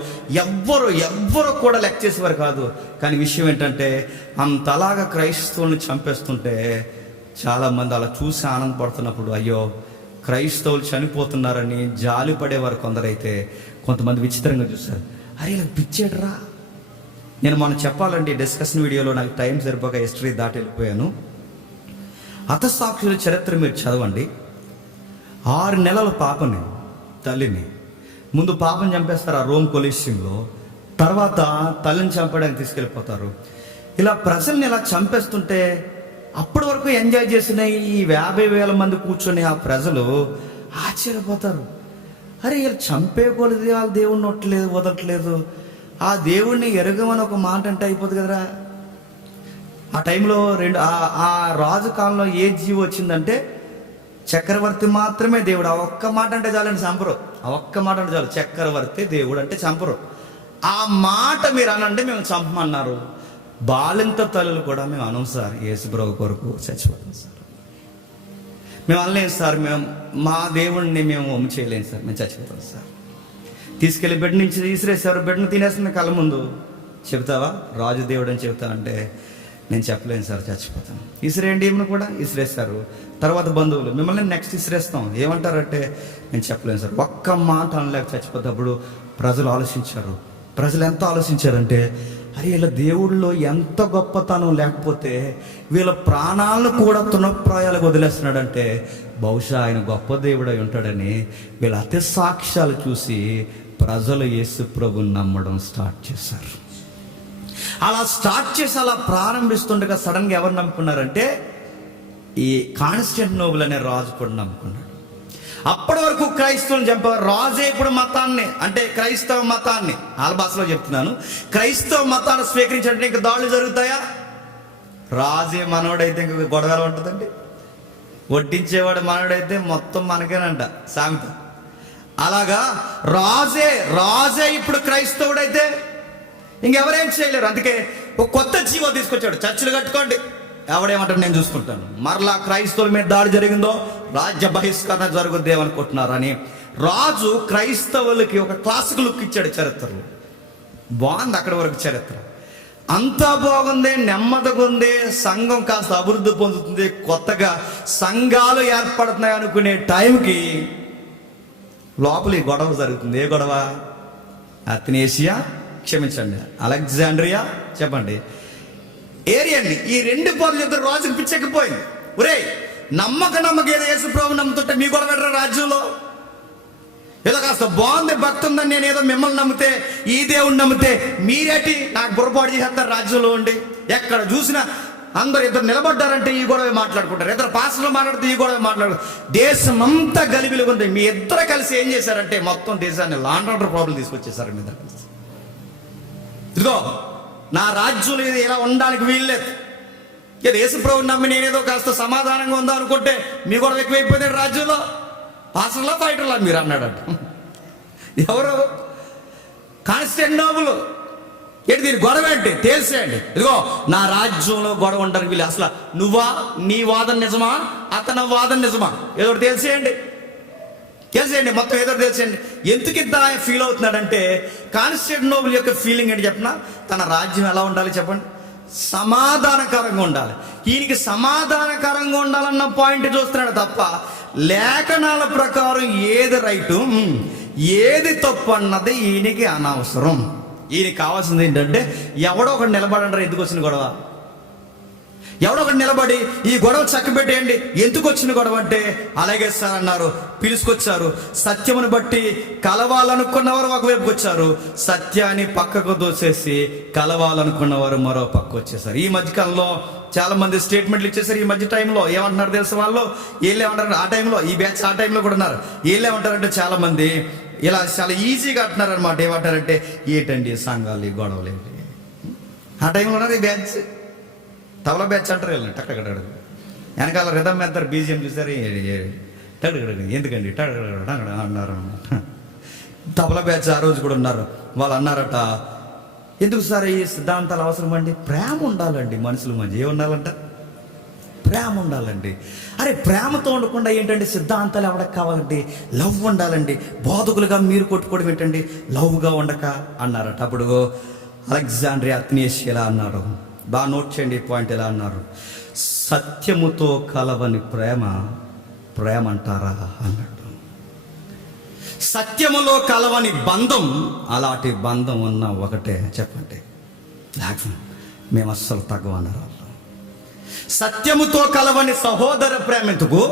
ఎవ్వరు కూడా లెక్క చేసేవారు కాదు. కానీ విషయం ఏంటంటే అంతలాగా క్రైస్తవుల్ని చంపేస్తుంటే చాలామంది అలా చూసి ఆనందపడుతున్నప్పుడు అయ్యో క్రైస్తవులు చనిపోతున్నారని జాలి పడేవారు కొందరైతే, కొంతమంది విచిత్రంగా చూశారు. అరే ఇలా పిచ్చేటరా. నేను మొన్న చెప్పాలండి డిస్కషన్ వీడియోలో, నాకు టైం సరిపోక హిస్టరీ దాటి వెళ్ళిపోయాను. హతసాక్షుల చరిత్ర మీరు చదవండి. 6 నెలల పాపని, తల్లిని ముందు పాపం చంపేస్తారు ఆ రోమ్ కొలీసియంలో, తర్వాత తల్లిని చంపడానికి తీసుకెళ్ళిపోతారు. ఇలా ప్రజల్ని ఇలా చంపేస్తుంటే అప్పటి వరకు ఎంజాయ్ చేసిన ఈ 50,000 మంది కూర్చొని ఆ ప్రజలు ఆశ్చర్యపోతారు. అరే వీళ్ళు చంపేయకూడదు, వాళ్ళ దేవుడిని నొట్టలేదు, వదలట్లేదు, ఆ దేవుడిని ఎరగమని ఒక మాట అంటే అయిపోతుంది కదరా. ఆ టైంలో ఆ రాజు కాలంలో ఏ జీవి వచ్చిందంటే చక్రవర్తి మాత్రమే దేవుడు. ఆ ఒక్క మాట అంటే చాలండి చంపరు. ఆ ఒక్క మాట అంటే చాలు, చక్రవర్తి దేవుడు అంటే చంపరు. ఆ మాట మీరు అనంటే మేము చంపమన్నారు. బాలింత తల్లులు కూడా మేము అనం సార్, యేసుప్రభు కొరకు చచ్చిపోతాం సార్, మేము అనలేము సార్, మేము మా దేవుడిని మేము ఒమ్ము చేయలేము సార్, మేము చచ్చిపోతాం సార్. తీసుకెళ్ళి బెడ్ నుంచి విసిరేసారు, బెడ్ను తినేస్తున్న కళ్ళ ముందు. చెబుతావా రాజు దేవుడు అని చెబుతా అంటే నేను చెప్పలేను సార్, చచ్చిపోతాను. ఇసిరేయండి ఏమని కూడా ఇసిరేస్తారు. తర్వాత బంధువులు మిమ్మల్ని నెక్స్ట్ ఇసిరేస్తాం ఏమంటారంటే నేను చెప్పలేను సార్. ఒక్క మాట అనలేక చచ్చిపోతేప్పుడు ప్రజలు ఆలోచించారు. ప్రజలు ఎంత ఆలోచించారంటే అరే వీళ్ళ దేవుళ్ళలో ఎంత గొప్పతనం లేకపోతే వీళ్ళ ప్రాణాలను కూడా తునప్రాయాలకు వదిలేస్తున్నాడంటే బహుశా ఆయన గొప్ప దేవుడై ఉంటాడని వీళ్ళ అతి సాక్ష్యాలు చూసి ప్రజలు యేసు ప్రభుని నమ్మడం స్టార్ట్ చేశారు. అలా స్టార్ట్ చేసి అలా ప్రారంభిస్తుండగా సడన్గా ఎవరు నమ్ముకున్నారంటే ఈ కాన్స్టాంటినోపుల్ అనే రాజు కూడా నమ్ముకున్నాడు. అప్పటి వరకు క్రైస్తవులను చంపేవారు. రాజే ఇప్పుడు మతాన్ని, అంటే క్రైస్తవ మతాన్ని, ఆల భాషలో చెప్తున్నాను, క్రైస్తవ మతాన్ని స్వీకరించాలంటే ఇంకా దాడులు జరుగుతాయా? రాజే మనోడైతే ఇంక గొడవలు ఉంటుందండి. వడ్డించేవాడు మనోడైతే మొత్తం మనకేనంట సామెత. అలాగా రాజే ఇప్పుడు క్రైస్తవుడైతే ఇంకెవరేం చేయలేరు. అందుకే ఒక కొత్త జీవో తీసుకొచ్చాడు, చర్చలు కట్టుకోండి, ఎవడేమంటాడు నేను చూసుకుంటాను. మరలా క్రైస్తవుల మీద దాడి జరిగిందో రాజ్య బహిష్కరణ జరుగుద్ది అనుకుంటున్నారు అని రాజు క్రైస్తవులకి ఒక క్లాసిక్ లుక్ ఇచ్చాడు చరిత్రలో. బాగుంది అక్కడి వరకు చరిత్ర, అంతా బాగుంది, నెమ్మదిగా ఉంది, సంఘం కాస్త అభివృద్ధి పొందుతుంది, కొత్తగా సంఘాలు ఏర్పడుతున్నాయి అనుకునే టైంకి లోపల ఈ గొడవ జరుగుతుంది. ఏ గొడవ? అథెనేసియా, క్షమించండి అలెగ్జాండ్రియా, చెప్పండి ఏరియండి, ఈ 2 పోర్లు ఇద్దరు రాజుకు పిచ్చెక్కిపోయింది. ఒరే నమ్మక ఏదో యేసు ప్రభు నమ్ముతుంటే మీ గొడవ పెట్టరా రాజ్యంలో? ఏదో కాస్త బాగుంది భక్తి ఉందని నేను ఏదో మిమ్మల్ని నమ్మితే, ఈ దేవుడిని నమ్మితే మీరేటి నాకు బుర్రపాటు చేస్తారు రాజ్యంలో ఉండి. ఎక్కడ చూసినా అందరు ఇద్దరు నిలబడ్డారంటే ఈ గొడవ మాట్లాడుకుంటారు, ఇద్దరు పాస్టర్లు మాట్లాడితే ఈ గొడవ మాట్లాడుకుంటారు. దేశం అంతా గలిబిలిగా ఉంది. మీ ఇద్దరు కలిసి ఏం చేశారంటే మొత్తం దేశాన్ని లాండ్ ఆర్డర్ ప్రాబ్లం తీసుకొచ్చేసారు మీ ఇద్దరు కలిసి. ఇదిగో నా రాజ్యంలో ఇది ఇలా ఉండడానికి వీల్లేదు. ఇక యేసు ప్రభువుని నమ్మి నేనేదో కాస్త సమాధానంగా ఉందా అనుకుంటే మీ గొడవ ఎక్కువైపోయింది రాజ్యంలో. పాస్టర్లా ఫైటర్లా మీరు అన్నాడట. ఎవరు? కాన్స్టాంటినోపుల్. ఏంటి దీని గొడవ ఏంటి తేల్చేయండి. ఇదిగో నా రాజ్యంలో గొడవ ఉండడానికి వీళ్ళు. అసలు నువ్వా, నీ వాదన నిజమా, అతని వాదన నిజమా, ఏదో తెలిసేయండి, మొత్తం ఏదో తెలిసేయండి. ఎందుకు ఇంత ఫీల్ అవుతున్నాడంటే కాన్స్టాంటినోపుల్ యొక్క ఫీలింగ్ ఏంటి చెప్పిన, తన రాజ్యం ఎలా ఉండాలి చెప్పండి, సమాధానకరంగా ఉండాలి. ఈయనకి సమాధానకరంగా ఉండాలన్న పాయింట్ చూస్తున్నాడు తప్ప లేఖనాల ప్రకారం ఏది రైటు ఏది తప్పు అన్నది ఈయనకి అనవసరం. ఈయనకి కావాల్సింది ఏంటంటే ఎవడో ఒకటి నిలబడంటారు. ఎందుకు వచ్చిన గొడవ? ఎవడో ఒకటి నిలబడి ఈ గొడవ చక్కబెట్టేయండి. ఎందుకు వచ్చిన గొడవ అంటే, అలాగే సార్ అన్నారు. పిలుచుకొచ్చారు. సత్యమును బట్టి కలవాలనుకున్నవారు ఒకవైపుకి వచ్చారు, సత్యాన్ని పక్కకు దోసేసి కలవాలనుకున్నవారు మరో పక్క వచ్చేసారు. ఈ మధ్యకాలంలో చాలా మంది స్టేట్మెంట్లు ఇచ్చేసారు. ఈ మధ్య టైంలో ఏమంటున్నారు తెలుసు వాళ్ళు? వీళ్ళు ఏమంటారు, ఆ టైంలో ఈ బ్యాచ్ ఆ టైంలో కూడా ఉన్నారు. వీళ్ళు ఏమంటారంటే చాలా మంది ఇలా చాలా ఈజీగా అంటున్నారు అనమాట. ఏమంటారంటే, ఏంటండి సంఘాలు ఈ గొడవలు ఏంటి? ఆ టైంలో ఉన్నారు ఈ బ్యాచ్, తబలా బ్యాచ్ అంటారు వీళ్ళని. టక్కడగడ వెనకాల రిధం వేస్తారు, బీజిఎం చూసారు, టగడగడ ఎందుకండి టగడగడ అన్నారు అన్నమాట. తబలా బ్యాచ్ ఆ రోజు కూడా ఉన్నారు. వాళ్ళు అన్నారట, ఎందుకు సార్ ఈ సిద్ధాంతాలు అవసరం అండి? ప్రేమ ఉండాలండి మనుషుల మధ్య. ఏముండాలంట? ప్రేమ ఉండాలండి. అరే ప్రేమతో ఉండకుండా ఏంటంటే సిద్ధాంతాలు ఎవడకు కావాలండి? లవ్ ఉండాలండి. బోధకులుగా మీరు కొట్టుకోవడం ఏంటండి? లవ్గా ఉండక అన్నారట. అప్పుడు అలెగ్జాండ్రియా అథెనేసియా ఎలా అన్నారు? బాగా నోట్ చేయండి ఈ పాయింట్. ఎలా అన్నారు? సత్యముతో కలవని ప్రేమ ప్రేమ అంటారా అన్నాడు. సత్యములో కలవని బంధం, అలాంటి బంధం ఉన్న ఒకటే చెప్పండి. లేకపోతే మేము అస్సలు తగ్గమన్నారు. సత్యముతో కలవని సహోదర ప్రేమ ఎందుకు?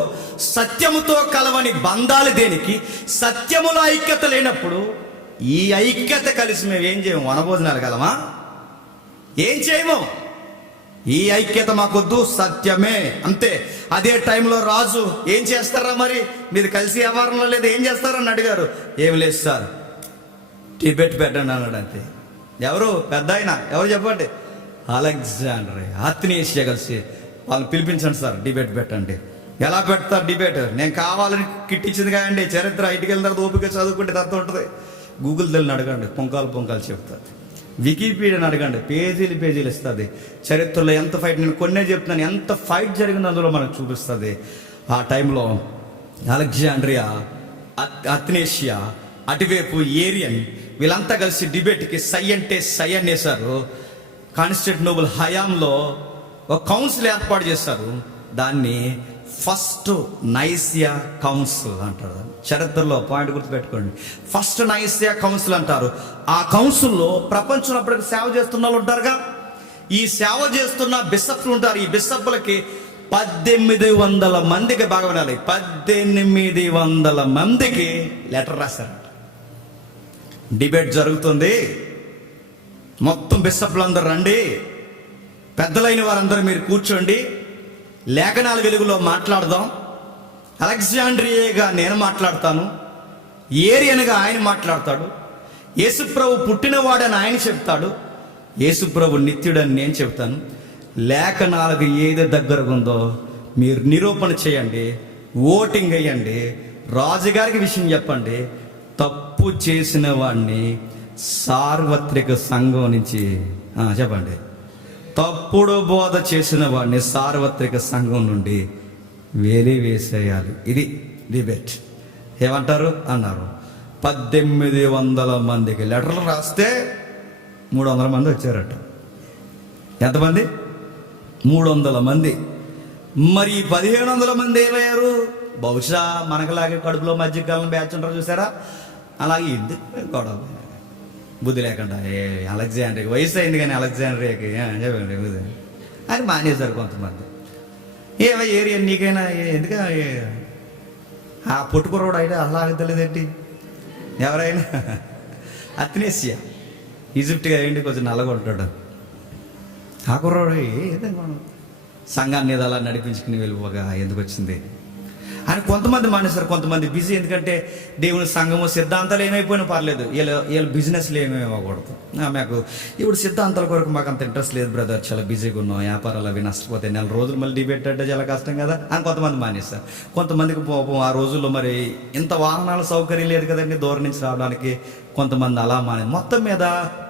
సత్యముతో కలవని బంధాలు దేనికి? సత్యములో ఐక్యత లేనప్పుడు ఈ ఐక్యత కలిసి మేము ఏం చేయము? వనభోజనాలు కలమా? ఏం చేయము? ఈ ఐక్యత మాకొద్దు, సత్యమే అంతే. అదే టైంలో రాజు ఏం చేస్తారా మరి, మీరు కలిసి వ్యవహారంలో లేదు ఏం చేస్తారని అడిగారు. ఏం లేదు సార్, టిబెట్ పెట్టండి అన్నాడు. అంతే. ఎవరు పెద్ద ఆయన? ఎవరు చెప్పండి? అలెగ్జాండరియా అథెనేసియా కలిసి వాళ్ళు పిలిపించండి సార్, డిబేట్ పెట్టండి. ఎలా పెడతారు డిబేట్? నేను కావాలని కిట్టించింది కాదండి. చరిత్ర ఇంటికి వెళ్ళిన తర్వాత ఓపిక చదువుకుంటే అర్థం ఉంటుంది. గూగుల్ తెల్లని అడగండి, పొంకాలు చెప్తుంది. వికీపీడియాని అడగండి, పేజీలు ఇస్తుంది. చరిత్రలో ఎంత ఫైట్, నేను కొన్నే చెప్తున్నాను, ఎంత ఫైట్ జరిగిందో అందులో మనకు చూపిస్తుంది. ఆ టైంలో అలెగ్జాండ్రియా, అథెనేసియా, అటువైపు ఏరియన్, వీళ్ళంతా కలిసి డిబేట్కి సై అంటే సై అనేసారు. కాన్స్టాంటినోపుల్ హయాంలో ఒక కౌన్సిల్ ఏర్పాటు చేశారు. దాన్ని ఫస్ట్ నైసియా కౌన్సిల్ అంటారు. చరిత్రలో పాయింట్ గుర్తుపెట్టుకోండి, ఫస్ట్ నైసియా కౌన్సిల్ అంటారు. ఆ కౌన్సిల్లో ప్రపంచంలో అప్పటికి సేవ చేస్తున్న వాళ్ళు ఉంటారుగా, ఈ సేవ చేస్తున్న బిషప్లు ఉంటారు. ఈ బిషప్లకి 1800 మందికి, బాగా వినాలి, 1800 మందికి లెటర్ రాశారట. డిబేట్ జరుగుతుంది, మొత్తం బిషప్లు అందరూ రండి, పెద్దలైన వారందరూ మీరు కూర్చోండి, లేఖనాల వెలుగులో మాట్లాడదాం. అలెగ్జాండ్రియాగా నేను మాట్లాడతాను, ఏరియన్గా ఆయన మాట్లాడతాడు, యేసుప్రభు పుట్టినవాడని ఆయన చెప్తాడు, యేసుప్రభు నిత్యుడని నేను చెప్తాను. లేఖనాలకు ఏది దగ్గరగా ఉందో మీరు నిరూపణ చేయండి, ఓటింగ్ అయ్యండి, రాజుగారికి విషయం చెప్పండి. తప్పు చేసిన వాడిని సార్వత్రిక సంఘం నుంచి చెప్పండి, తప్పుడు బోధ చేసిన వాడిని సార్వత్రిక సంఘం నుండి వేసేయాలి. ఇది డిబేట్. ఏమంటారు అన్నారు. 1800 మందికి లెటర్లు రాస్తే 300 మంది వచ్చారట. ఎంతమంది? 300 మంది. మరి 1500 మంది ఏమయ్యారు? బహుశా మనకులాగే కడుపులో మధ్యకాలం బ్యాచ్ ఉంటారు చూసారా, అలాగే ఎందుకు గొడవ, బుద్ధి లేకుండా. అలెగ్జాండ్రియాకి వయసు అయింది కానీ అలెగ్జాండ్రియాకి చెప్పండి అని మానేశారు కొంతమంది. ఏరియా నీకైనా ఎందుక ఆ పుట్టుకురోడు అయితే అలాగే తెలియదేంటి? ఎవరైనా అథెనేసియా, ఈజిప్ట్గా ఏంటి, కొంచెం నల్లగా ఉంటాడు ఆ కుర్రోడు. ఏదైనా సంఘాన్ని ఏదో అలా నడిపించుకుని వెళ్ళిపోగా ఎందుకు వచ్చింది అని కొంతమంది మానేశారు. కొంతమంది బిజీ, ఎందుకంటే దేవుని సంఘము సిద్ధాంతాలు ఏమైపోయినా పర్లేదు, వీళ్ళ బిజినెస్లు ఏమేమవ్వకూడదు. మాకు ఇప్పుడు సిద్ధాంతాల కొరకు మాకు అంత ఇంట్రెస్ట్ లేదు బ్రదర్, చాలా బిజీగా ఉన్నాం, వ్యాపారాలు అవి నష్టపోతాయి, 4 రోజులు మళ్ళీ డిబేట్ అంటే చాలా కష్టం కదా అని కొంతమంది మానేశారు. కొంతమందికి పాపం ఆ రోజుల్లో మరి ఇంత వాహనాల సౌకర్యం లేదు కదండి దూరం నుంచి రావడానికి, కొంతమంది అలా మొత్తం మీద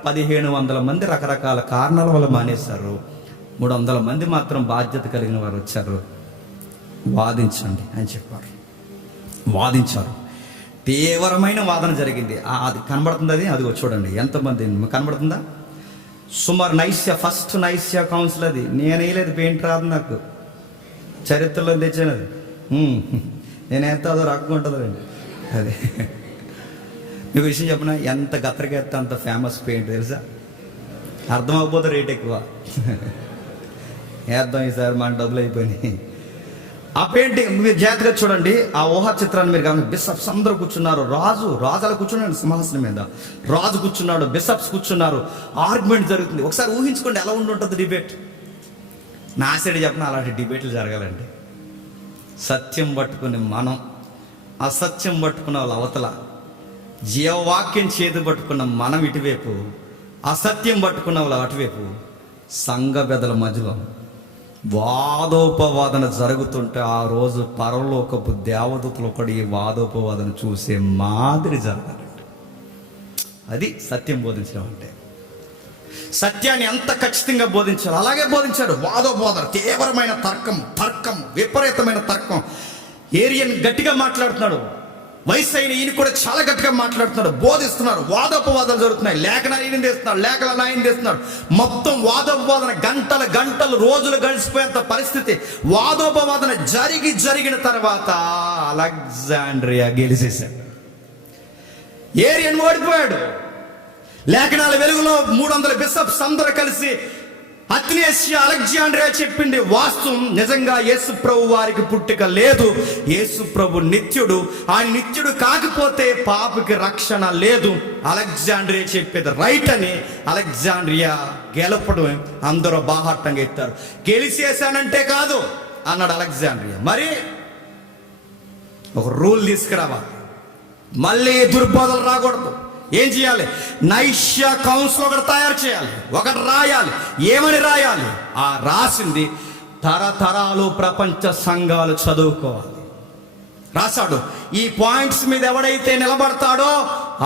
1500 మంది రకరకాల కారణాల వల్ల మానేశారు. 300 మంది మాత్రం బాధ్యత కలిగిన వారు వచ్చారు. వాదించండి అని చెప్పారు. వాదించారు. తీవ్రమైన వాదన జరిగింది. అది కనబడుతుంది, అది చూడండి ఎంతమంది కనబడుతుందా? సుమారు ఫస్ట్ నైసియా కౌన్సిల్. అది నేను వేయలేదు, పెయింట్ రాదు నాకు, చరిత్రలో తెచ్చాను అది. నేను ఎంత అదో రక్కుంటుందండి అది. మీకు విషయం చెప్పిన, ఎంత గత్తరకెత్తే అంత ఫేమస్ పెయింట్ తెలుసా? అర్థం అవ్వకపోతే రేట్ ఎక్కువ. వేద్దాం ఈసారి మన డబ్బులు అయిపోయినాయి. ఆ పెయింటింగ్ మీరు జాగ్రత్తగా చూడండి, ఆ ఊహా చిత్రాన్ని మీరు గమనించి బిషప్స్ అందరూ కూర్చున్నారు, రాజాలు కూర్చున్నాడు సింహాసనం మీద, రాజు కూర్చున్నాడు, బిషప్స్ కూర్చున్నారు, ఆర్గ్యుమెంట్ జరుగుతుంది. ఒకసారి ఊహించుకోండి ఎలా ఉంటుంది డిబేట్. నా సైడ్ చెప్పిన అలాంటి డిబేట్లు జరగాలండి. సత్యం పట్టుకుని మనం, అసత్యం పట్టుకున్న వాళ్ళు అవతల, జీవవాక్యం చేతి పట్టుకున్న మనం ఇటువైపు, అసత్యం పట్టుకున్న వాళ్ళు అటువైపు, సంఘ పెద్దల మధ్యలో వాదోపవాదన జరుగుతుంటే ఆ రోజు పరలోకపు దేవదూతలు ఒకటి ఈ వాదోపవాదన చూసే మాదిరి జరగాలండి. అది సత్యం బోధించడం అంటే. సత్యాన్ని ఎంత ఖచ్చితంగా బోధించాలి అలాగే బోధించాడు. వాదోపవాదన, తీవ్రమైన తర్కం, విపరీతమైన తర్కం. ఏరియన్ గట్టిగా మాట్లాడుతున్నాడు, వయసు అయిన ఈయన కూడా చాలా గట్టిగా మాట్లాడుతున్నాడు, బోధిస్తున్నారు, వాదోపవాదాలు జరుగుతున్నాయి. లేఖనాలు ఈయన తీస్తున్నాడు, లేఖనాలు ఆయన తీస్తున్నాడు. మొత్తం వాదోపవాదన గంటలు రోజులు గడిచిపోయేంత పరిస్థితి. వాదోపవాదన జరిగిన తర్వాత అలెగ్జాండ్రియా గెలిచేశాడు, ఏరియన్ ఓడిపోయాడు. లేఖనాల వెలుగులో 300 బిషప్స్ అందరూ కలిసి అథ్నేసియా అలెగ్జాండ్రియా చెప్పింది వాస్తవం. నిజంగా యేసు ప్రభు వారికి పుట్టుక లేదు, యేసు ప్రభు నిత్యుడు, ఆయన నిత్యుడు కాకపోతే పాపికి రక్షణ లేదు. అలెగ్జాండ్రియా చెప్పేది రైట్ అని అలెగ్జాండ్రియా గెలపడం అందరూ బాహాటంగా ఎత్తారు. గెలిచేశానంటే కాదు అన్నాడు అలెగ్జాండ్రియా. మరి ఒక రూల్ తీసుకురావాలి, మళ్ళీ దుర్బోధలు రాకూడదు. ఏం చేయాలి? నైష్యా కౌన్సిల్ ఒకటి తయారు చేయాలి, ఒకటి రాయాలి. ఏమని రాయాలి? ఆ రాసింది తరతరాలు ప్రపంచ సంఘాలు చదువుకోవాలి. రాశాడు, ఈ పాయింట్స్ మీద ఎవడైతే నిలబడతాడో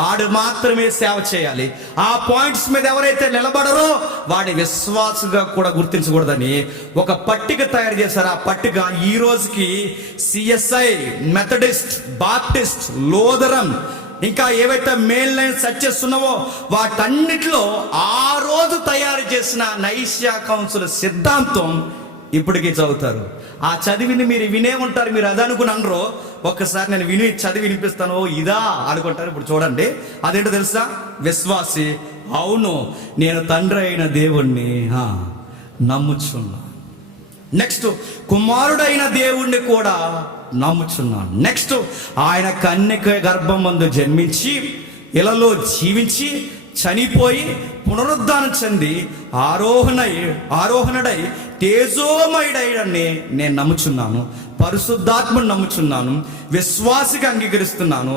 ఆడు మాత్రమే సేవ చేయాలి, ఆ పాయింట్స్ మీద ఎవరైతే నిలబడరో వాడి విశ్వాసగా కూడా గుర్తించకూడదని ఒక పట్టిక తయారు చేశారు. ఆ పట్టిక ఈ రోజుకి సిఎస్ఐ, మెథడిస్ట్, బాప్టిస్ట్, లోదరన్, ఇంకా ఏవైతే మెయిన్ లైన్ సక్సెస్ ఉన్నావో వాటన్నిటిలో ఆ రోజు తయారు చేసిన నైష్యా కౌన్సిల్ సిద్ధాంతం ఇప్పటికీ చదువుతారు. ఆ చదివిని మీరు వినే ఉంటారు, మీరు అది అనుకుని అనరు. ఒక్కసారి నేను చదివి వినిపిస్తాను, ఇదా అనుకుంటారు. ఇప్పుడు చూడండి, అదేంటో తెలుసా? విశ్వాసి, అవును నేను తండ్రి అయిన దేవుణ్ణి నమ్ముచున్నా. నెక్స్ట్, కుమారుడైన దేవుణ్ణి కూడా నమ్ముచున్నాను. నెక్స్ట్, ఆయన కన్యక గర్భమందు జన్మించి ఇలలో జీవించి చనిపోయి పునరుద్ధానం చెంది ఆరోహణుడై తేజోమయుడని నేను నమ్ముచున్నాను. పరిశుద్ధాత్మను నమ్ముచున్నాను, విశ్వాసిగా అంగీకరిస్తున్నాను.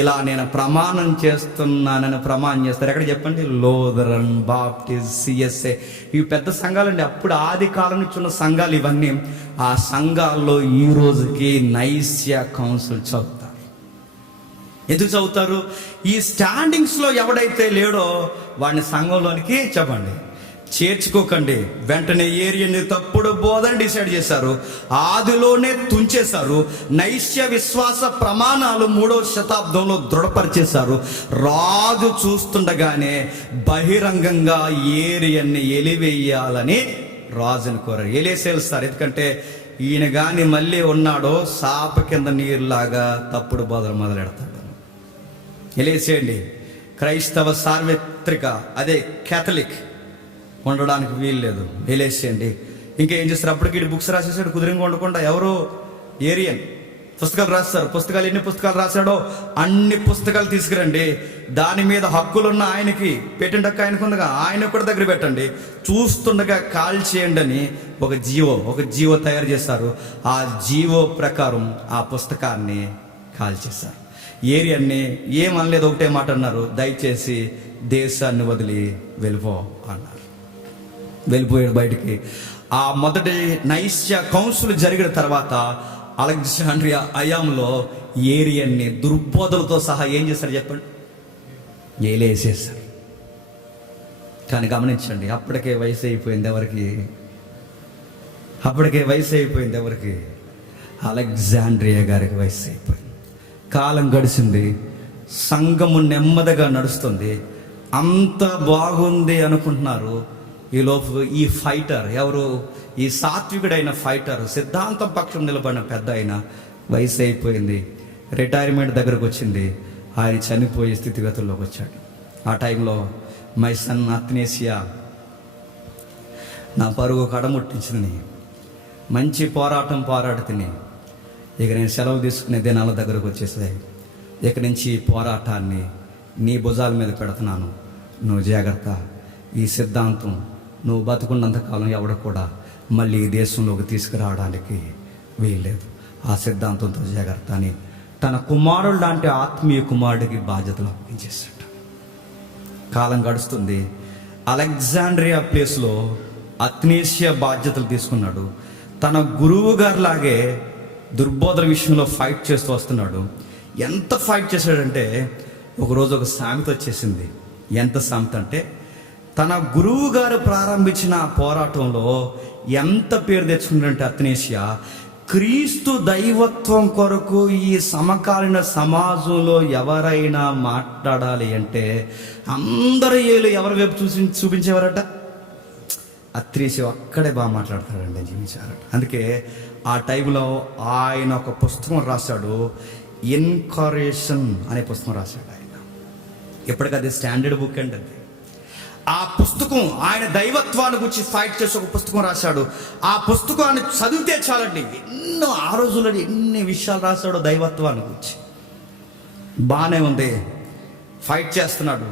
ఇలా నేను ప్రమాణం చేస్తున్నానని ప్రమాణం చేస్తారు. ఎక్కడ చెప్పండి? లోదరన్, బాప్టిస్ట్, సిఎస్ఏ, ఇవి పెద్ద సంఘాలండి. అప్పుడు ఆది కాలం నుంచి ఉన్న సంఘాలు ఇవన్నీ. ఆ సంఘాల్లో ఈ రోజుకి నైష్యా కౌన్సిల్ చదువుతారు. ఎందుకు చదువుతారు? ఈ స్టాండింగ్స్లో ఎవడైతే లేడో వాడిని సంఘంలోనికి చెప్పండి చేర్చుకోకండి. వెంటనే ఏరియని తప్పుడు బోధన డిసైడ్ చేశారు, ఆదిలోనే తుంచేశారు. నైష్య విశ్వాస ప్రమాణాలు 3వ శతాబ్దంలో దృఢపరిచేశారు. రాజు చూస్తుండగానే బహిరంగంగా ఏరియన్ని ఎలివేయాలని రాజుని కోరారు. ఎలేసేస్తారు, ఎందుకంటే ఈయన కానీ మళ్ళీ ఉన్నాడో సాప కింద నీరులాగా తప్పుడు బోధన మొదలెడతాడు. ఎలేసేయండి. క్రైస్తవ సార్వత్రిక, అదే కేథలిక్ ఉండడానికి వీలు లేదు, వేలేసేయండి. ఇంకేం చేస్తారు? అప్పటికి బుక్స్ రాసేసాడు, కుదిరింగా ఉండకుండా. ఎవరు? ఏరియన్ పుస్తకాలు రాస్తారు. పుస్తకాలు ఎన్ని పుస్తకాలు రాశాడో అన్ని పుస్తకాలు తీసుకురండి. దాని మీద హక్కులున్న ఆయనకి పేటెంట్ హక్కు ఆయనకు ఉందిగా, ఆయన కూడా దగ్గర పెట్టండి. చూస్తుండగా కాల్ చేయండి అని ఒక జీవో తయారు చేశారు. ఆ జీవో ప్రకారం ఆ పుస్తకాన్ని కాల్ చేశారు. ఏరియన్ని ఏమనలేదు, ఒకటే మాట అన్నారు, దయచేసి దేశాన్ని వదిలి వెళ్ళిపో అన్నారు. వెళ్ళిపోయాడు బయటికి. ఆ మొదటి నైష్యా కౌన్సిల్ జరిగిన తర్వాత అలెగ్జాండ్రియా అయాంలో ఏరియన్ని దుర్బోధలతో సహా ఏం చేశారు చెప్పండి? ఏలేసేశారు. కానీ గమనించండి, అప్పటికే వయసు అయిపోయింది ఎవరికి? అలెగ్జాండ్రియా గారికి వయసు అయిపోయింది. కాలం గడిచింది, సంఘము నెమ్మదిగా నడుస్తుంది, అంత బాగుంది అనుకుంటున్నారు. ఈలోపు ఈ ఫైటర్ ఎవరు? ఈ సాత్వికుడైన ఫైటర్, సిద్ధాంతం పక్షం నిలబడిన పెద్ద ఆయన వయసు అయిపోయింది, రిటైర్మెంట్ దగ్గరకు వచ్చింది. ఆయన చనిపోయే స్థితిగతుల్లోకి వచ్చాడు. ఆ టైంలో మై సన్ అథ్నేసియా, నా పరుగు కడముట్టించింది, మంచి పోరాటం పోరాడుతుని. ఇక నేను సెలవు తీసుకునే దినాల దగ్గరకు వచ్చేసాయి. ఇక నుంచి ఈ పోరాటాన్ని నీ భుజాల మీద పెడుతున్నాను, నువ్వు జాగ్రత్త. ఈ సిద్ధాంతం నువ్వు బతుకున్నంతకాలం ఎవడు కూడా మళ్ళీ ఈ దేశంలోకి తీసుకురావడానికి వీల్లేదు. ఆ సిద్ధాంతంతో జాగ్రత్త అని తన కుమారుడు లాంటి ఆత్మీయ కుమారుడికి బాధ్యతలు అప్పగించేశాడు. కాలం గడుస్తుంది. అలెగ్జాండ్రియా ప్లేస్లో అత్నేసియా బాధ్యతలు తీసుకున్నాడు. తన గురువు గారు లాగే దుర్బోధల విషయంలో ఫైట్ చేస్తూ వస్తున్నాడు. ఎంత ఫైట్ చేశాడంటే ఒకరోజు ఒక సామెత వచ్చేసింది. ఎంత సామెత అంటే, తన గురువు గారు ప్రారంభించిన పోరాటంలో ఎంత పేరు తెచ్చుకున్నాడంటే అత్నేసియా, క్రీస్తు దైవత్వం కొరకు ఈ సమకాలీన సమాజంలో ఎవరైనా మాట్లాడాలి అంటే అందరూ ఏళ్ళు ఎవరి వైపు చూపించేవారట, అత్నేసియా ఒక్కడే బాగా మాట్లాడతాడండి, జీవించారట. అందుకే ఆ టైంలో ఆయన ఒక పుస్తకం రాశాడు, ఇన్కరేషన్ అనే పుస్తకం రాశాడు ఆయన. ఎప్పటికది స్టాండర్డ్ బుక్ అండి అది. ఆ పుస్తకం ఆయన దైవత్వాన్ని గురించి ఫైట్ చేసి ఒక పుస్తకం రాశాడు. ఆ పుస్తకాన్ని చదివితే చాలండి, ఎన్నో ఆ రోజుల్లో ఎన్ని విషయాలు రాశాడో దైవత్వాన్ని గురించి. బాగానే ఉంది, ఫైట్ చేస్తున్నాడు.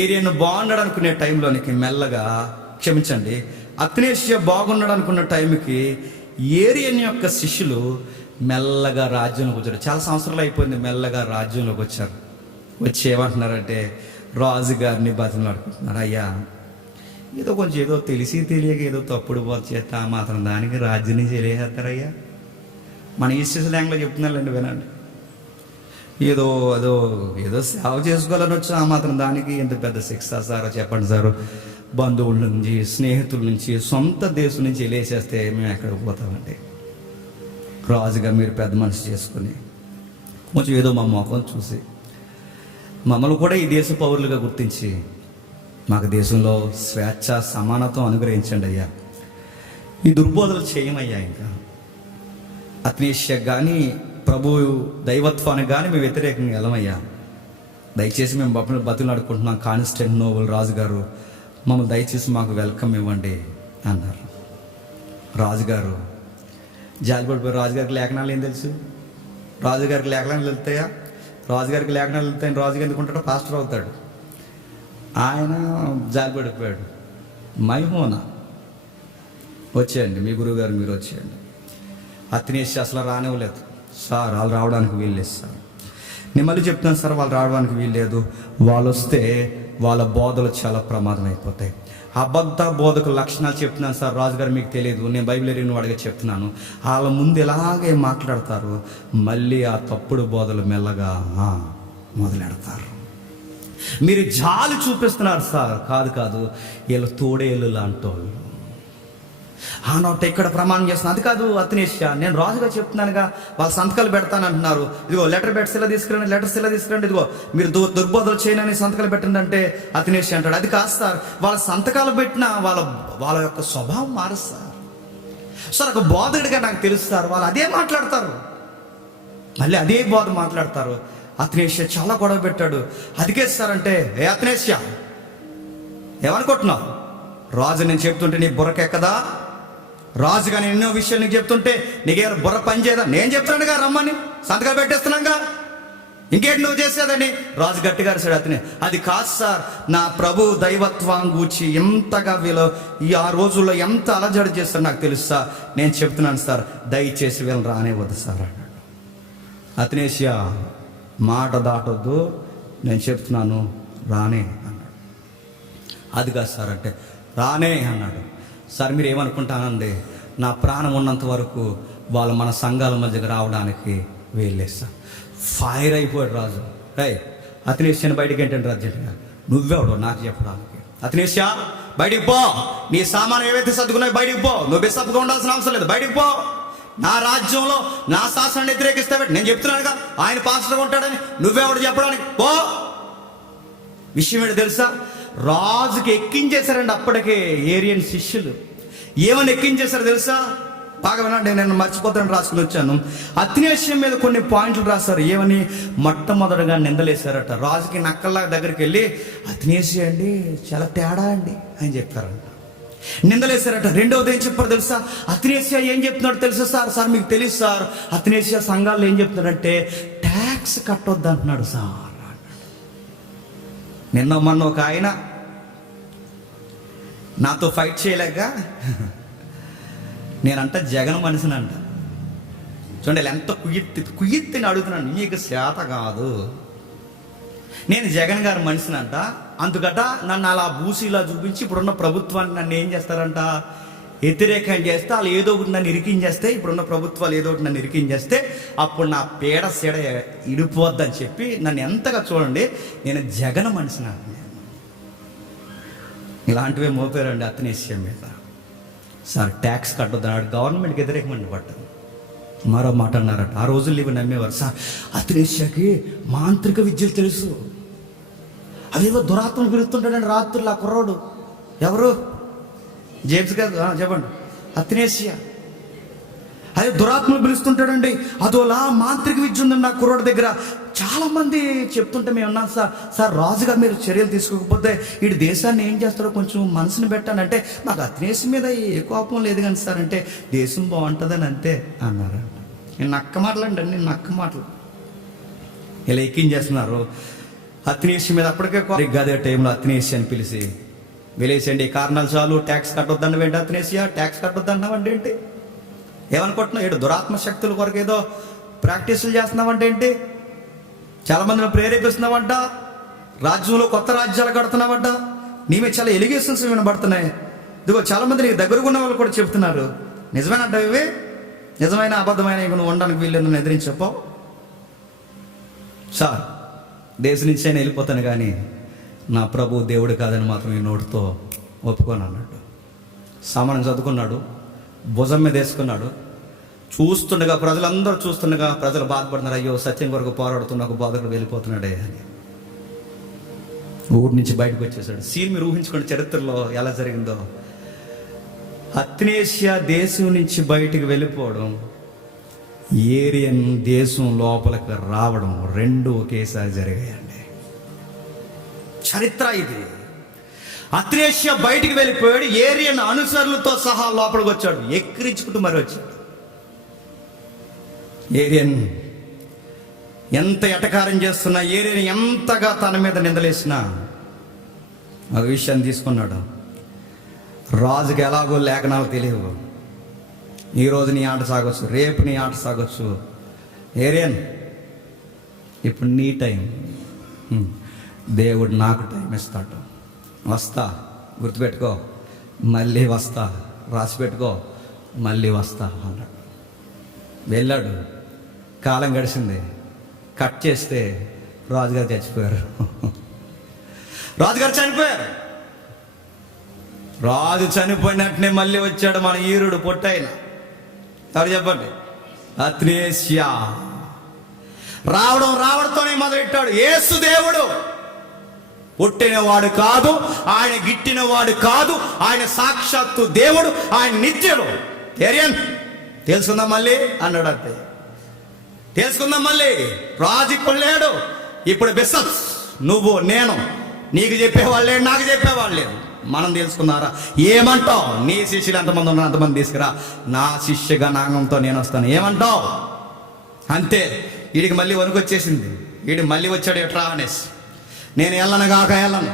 ఏరియాను బాగున్నాడు అనుకునే టైంలోనికి మెల్లగా, క్షమించండి, అత్నేసియా బాగున్నాడు అనుకున్న టైంకి ఏరియన్ యొక్క శిష్యులు మెల్లగా రాజ్యంలోకి వచ్చారు. చాలా సంవత్సరాలు అయిపోయింది, మెల్లగా రాజ్యంలోకి వచ్చారు. వచ్చి ఏమంటున్నారంటే రాజుగారిని బతిమలాడుకుంటున్నారు, అయ్యా ఏదో తెలిసి తెలియక ఏదో తప్పుడు బోధ చేస్తా మాత్రం దానికి రాజ్యం నుంచి వెళ్ళేస్తారయ్యా. మన ఈస్ట్ స్లాంగ్లో చెప్తున్నారండి, వినండి. ఏదో సేవ చేసుకోవాలని వచ్చి ఆ మాత్రం దానికి ఎంత పెద్ద శిక్ష సారో చెప్పండి సారు. బంధువుల నుంచి, స్నేహితుల నుంచి, సొంత దేశం నుంచి వెళ్ళేసేస్తే మేము ఎక్కడికి పోతామండి. రాజుగా మీరు పెద్ద మనసు చేసుకుని కొంచెం ఏదో మా మొఖం చూసి మమ్మల్ని కూడా ఈ దేశ పౌరులుగా గుర్తించి మాకు దేశంలో స్వేచ్ఛ సమానత్వం అనుగ్రహించండి అయ్యా. ఈ దుర్బోధలు చేయమయ్యా. ఇంకా అత్నేసియా కానీ ప్రభు దైవత్వానికి కానీ మేము వ్యతిరేకంగా వెళ్ళమయ్యా. దయచేసి మేము బతులు అడుక్కుంటున్నాం, కాన్స్టెంటినోపుల్ రాజుగారు మమ్మల్ని దయచేసి మాకు వెల్కమ్ ఇవ్వండి అన్నారు. రాజుగారు జాలిపడిపోయారు. రాజుగారికి లేఖనాలు ఏం తెలుసు? రాజుగారికి లేఖనాలు వెళ్తాయా? రాజుగారికి లేఖనాలు వెళ్తాయని రాజుగారు ఎందుకుంటాడో పాస్టర్ అవుతాడు. ఆయన జాలిపడిపోయాడు. మైమోనా వచ్చేయండి, మీ గురువుగారు మీరు వచ్చేయండి. అత్నేసియా అసలు రానివ్వలేదు. సార్ వాళ్ళు రావడానికి వీల్లేదు సార్. నేను మళ్ళీ చెప్తున్నాను సార్, వాళ్ళు రావడానికి వీల్లేదు. వాళ్ళు వస్తే వాళ్ళ బోధలు చాలా ప్రమాదం అయిపోతాయి. అబద్ధ బోధకు లక్షణాలు చెప్తున్నాను సార్, రాజుగారు మీకు తెలియదు, నేను బైబిల్ ఎరిగిన వాడిగా చెప్తున్నాను. వాళ్ళ ముందు ఎలాగే మాట్లాడతారు, మళ్ళీ ఆ తప్పుడు బోధలు మెల్లగా మొదలెడతారు. మీరు జాలి చూపిస్తున్నారు సార్, కాదు వీళ్ళు తోడేళ్ళు లాంటి వాళ్ళు. నోట ఇక్కడ ప్రమాణం చేస్తున్నా, అది కాదు అత్నేసియా, నేను రాజుగా చెప్తున్నానుగా, వాళ్ళ సంతకాలు పెడతానంటున్నారు, ఇదిగో లెటర్ పెట్టి ఇలా తీసుకురండి, లెటర్స్ ఇలా తీసుకురండి, ఇదిగో మీరు దుర్బోధలు చేయనని సంతకాలు పెట్టండి అంటే అత్నేసియా అంటాడు, అది కాదు సార్, వాళ్ళ సంతకాలు పెట్టినా వాళ్ళ యొక్క స్వభావం మారు సార్ ఒక బోధకుడిగా నాకు తెలుస్తారు, వాళ్ళు అదే మాట్లాడతారు, మళ్ళీ అదే బోధ మాట్లాడతారు. అత్నేసియా చాలా గొడవ పెట్టాడు. అదికే సార్ అంటే, ఏ అత్నేసియా ఏమనుకుంటున్నావు? రాజు నేను చెప్తుంటే నీ బుర్రకెక్కదా? రాజుగా నేను ఎన్నో విషయాలు నీకు చెప్తుంటే నీకేమైనా బుర్ర పని చేయదా? నేను చెప్తున్నానుగా రమ్మని, సంతకాలు పెట్టేస్తున్నాగా, ఇంకేంటి నువ్వు చేసేదని రాజు గట్టిగా అరిశాడు. అతనే, అది కాదు సార్, నా ప్రభు దైవత్వం గూర్చి ఎంతగా వీళ్ళు ఆ రోజుల్లో ఎంత అలజడి చేస్తారో నాకు తెలుసు సార్, నేను చెప్తున్నాను సార్, దయచేసి వీళ్ళని రానివ్వద్దు సార్ అన్నాడు. అత్నేసియా మాట దాటొద్దు, నేను చెప్తున్నాను రానే అన్నాడు. అది కాదు సార్ అంటే, రానే అన్నాడు. సార్ మీరు ఏమనుకుంటానండి, నా ప్రాణం ఉన్నంత వరకు వాళ్ళు మన సంఘాల మధ్యకి రావడానికి వీల్లేదు సార్. ఫైర్ అయిపోయాడు రాజు. అత్నేసియాని బయటికి ఏంటంటే అర్జెంటుగా, నువ్వెవడు నాకు చెప్పడానికి? అత్నేసియా బయటికి పో, నీ సామాను ఏవైతే సర్దుకున్నావు బయటికి పో, నువ్వు బిషప్గా ఉండాల్సిన అవసరం లేదు, బయటికి పో. నా రాజ్యంలో నా శాసనాన్ని వ్యతిరేకిస్తావు, నేను చెప్తున్నానుగా ఆయన పాస్టర్గా ఉంటాడని, నువ్వెవడు చెప్పడానికి? పో. విషయం ఏంటి తెలుసా? రాజుకి ఎక్కించేశారండి అప్పటికే ఏరియన్ శిష్యులు. ఏమని ఎక్కించేశారు తెలుసా? బాగా వినండి, నేను మర్చిపోతాను రాసుకుని వచ్చాను. అత్నేసియా మీద కొన్ని పాయింట్లు రాశారు. ఏమని? మొట్టమొదటిగా నిందలేశారట. రాజుకి నక్కల్లా దగ్గరికి వెళ్ళి, అత్నేసియా అండి చాలా తేడా అండి అని చెప్పారంట. నిందలేశారట. రెండవది ఏం చెప్పారు తెలుసా? అథెనేసియా ఏం చెప్తున్నాడు తెలుసా? సార్ మీకు తెలుసు సార్, అథెనేసియా సంఘాల్లో ఏం చెప్తున్నాడంటే ట్యాక్స్ కట్టొద్దు అంటున్నాడు సార్. నిన్న మొన్న ఒక ఆయన నాతో ఫైట్ చేయలేక నేనంట జగన్ మనిషినంట. చూడండి ఎంత కుయ్యెత్తిని అడుగుతున్నాను, నీకు శాత కాదు, నేను జగన్ గారి మనిషినంట. అందుకట నన్ను అలా బూసిలా చూపించి ఇప్పుడున్న ప్రభుత్వాన్ని నన్ను ఏం చేస్తారంట, వ్యతిరేకం చేస్తే వాళ్ళు ఏదో ఒకటి నన్ను ఇరికించేస్తే, ఇప్పుడున్న ప్రభుత్వాలు ఏదో ఒకటి నన్ను ఇరికించేస్తే అప్పుడు నా పేడ సీడ ఇడిపోద్దని చెప్పి నన్ను ఎంతగా చూడండి, నేను జగన్ మనిషినంట. ఇలాంటివే మోపారండి అథెనేసియా మీద. సార్ ట్యాక్స్ కట్టొద్దన్నాడు, గవర్నమెంట్కి వ్యతిరేకమండి పట్టదు. మరో మాట అన్నారట, ఆ రోజుల్లో ఇవి నమ్మేవారు. సార్ అథెనేసియాకి మాంత్రిక విద్యలు తెలుసు, అదేవో దురాత్మలు పిలుస్తుంటాడండి రాత్రులు ఆ కుర్రోడు. ఎవరు? జేమ్స్ గారు చెప్పండి. అథెనేసియా అదే దురాత్మలు పిలుస్తుంటాడండి, అదోలా మాంత్రిక విద్య ఉందండి ఆ కుర్రోడి దగ్గర. చాలా మంది చెప్తుంటే మేము ఉన్నాం సార్ రాజుగా మీరు చర్యలు తీసుకోకపోతే ఈ దేశాన్ని ఏం చేస్తారో కొంచెం మనసుని పెట్టానంటే, మాకు అథెనేసియా మీద ఏ కోపం లేదు కానీ సార్ అంటే దేశం బాగుంటుందని అంతే అన్నారంట. నేను నక్క మాటలండి, నేను నక్క మాటలు ఇలా ఎక్కించేస్తున్నారు అథెనేసియా మీద. అప్పటికే గదే టైంలో అథెనేసియా అని పిలిచి వెలేసండి, కారణాలు చాలు, ట్యాక్స్ కట్టొద్దన్న ఏంటి అథెనేసియా, ట్యాక్స్ కట్టొద్దన్నావంటే ఏంటి, ఏమనుకుంటున్నావు, ఏడు దురాత్మ శక్తుల కొరకు ఏదో ప్రాక్టీసులు చేస్తున్నావంటే ఏంటి, చాలా మందిని ప్రేరేపిస్తున్నావంట, రాజ్యంలో కొత్త రాజ్యాలు కడుతున్నావంట, నీవే చాలా ఎలిగేషన్స్ వినబడుతున్నాయి. ఇదిగో చాలా మంది నీకు దగ్గరగా ఉన్న వాళ్ళు కూడా చెప్తున్నారు, నిజమేనంట ఇవి, నిజమైన అబద్ధమైన ఇవి నువ్వు ఉండడానికి వీళ్ళని ఎదిరించపో. సార్ దేశం నుంచి అయినా వెళ్ళిపోతాను కానీ నా ప్రభు దేవుడు కాదని మాత్రం ఈ నోటితో ఒప్పుకొని అన్నాడు. సామాన్యం చదువుకున్నాడు, భుజం మీద వేసుకున్నాడు. చూస్తుండగా ప్రజలందరూ చూస్తుండగా ప్రజలు బాధపడుతున్నారు, అయ్యో సత్యం కొరకు పోరాడుతున్న ఒక బోధకుడు వెళ్ళిపోతున్నాడే అని. ఊరి నుంచి బయటకు వచ్చేసాడు. సీన్ మీరు ఊహించుకోండి చరిత్రలో ఎలా జరిగిందో. అథెనేసియా దేశం నుంచి బయటికి వెళ్ళిపోవడం, ఏరియన్ దేశం లోపలికి రావడం, రెండు ఒకేసారి జరిగాయండి. చరిత్ర ఇది. అథెనేసియా బయటికి వెళ్ళిపోయాడు, ఏరియన్ అనుసరులతో సహా లోపలికి వచ్చాడు, ఎక్కిరించుకుంటూ మరి వచ్చాడు. ఏరియన్ ఎంత ఎటకారం చేస్తున్నా, ఏరియన్ ఎంతగా తన మీద నిందలేసినా ఆ విషయాన్ని తీసుకున్నాడు. రాజుకి ఎలాగో లేఖనాలు తెలియవు. ఈరోజు నీ ఆట సాగొచ్చు, రేపు నీ ఆట సాగొచ్చు. ఏరియన్ ఇప్పుడు నీ టైం, దేవుడు నాకు టైం ఇస్తాడు, వస్తా, గుర్తుపెట్టుకో, మళ్ళీ వస్తా, రాసి పెట్టుకో, మళ్ళీ వస్తా అన్నాడు. వెళ్ళాడు. కాలం గడిచింది. కట్ చేస్తే రాజుగారు చచ్చిపోయారు. రాజుగారు చనిపోయారు. రాజు చనిపోయినట్టునే మళ్ళీ వచ్చాడు మన ఈరుడు పొట్టైన. ఎవరు చెప్పండి? అథెనేసియా. రావడంతోనే మొదలెట్టాడు. యేసు దేవుడు పుట్టినవాడు కాదు, ఆయన గిట్టినవాడు కాదు, ఆయన సాక్షాత్తు దేవుడు, ఆయన నిత్యుడు. ఏరియన్ తెలుసుకుందాం మళ్ళీ అన్నాడు. అంతే, తెలుసుకుందాం మళ్ళీ. రాజు ఇప్పుడు లేడు, ఇప్పుడు బిషప్స్, నువ్వు నేను, నీకు చెప్పేవాళ్ళు లేడు, నాకు చెప్పేవాళ్ళు లేడు, మనం తెలుసుకున్నారా? ఏమంటావు? నీ శిష్యులు ఎంతమంది ఉన్నారు అంతమంది తీసుకురా, నా శిష్య గణాంగంతో నేను వస్తాను, ఏమంటావు? అంతే. వీడికి మళ్ళీ వణుకొచ్చేసింది. వీడు మళ్ళీ వచ్చాడు ఎట్రా అనేసి. నేను వెళ్ళను కాక వెళ్ళను,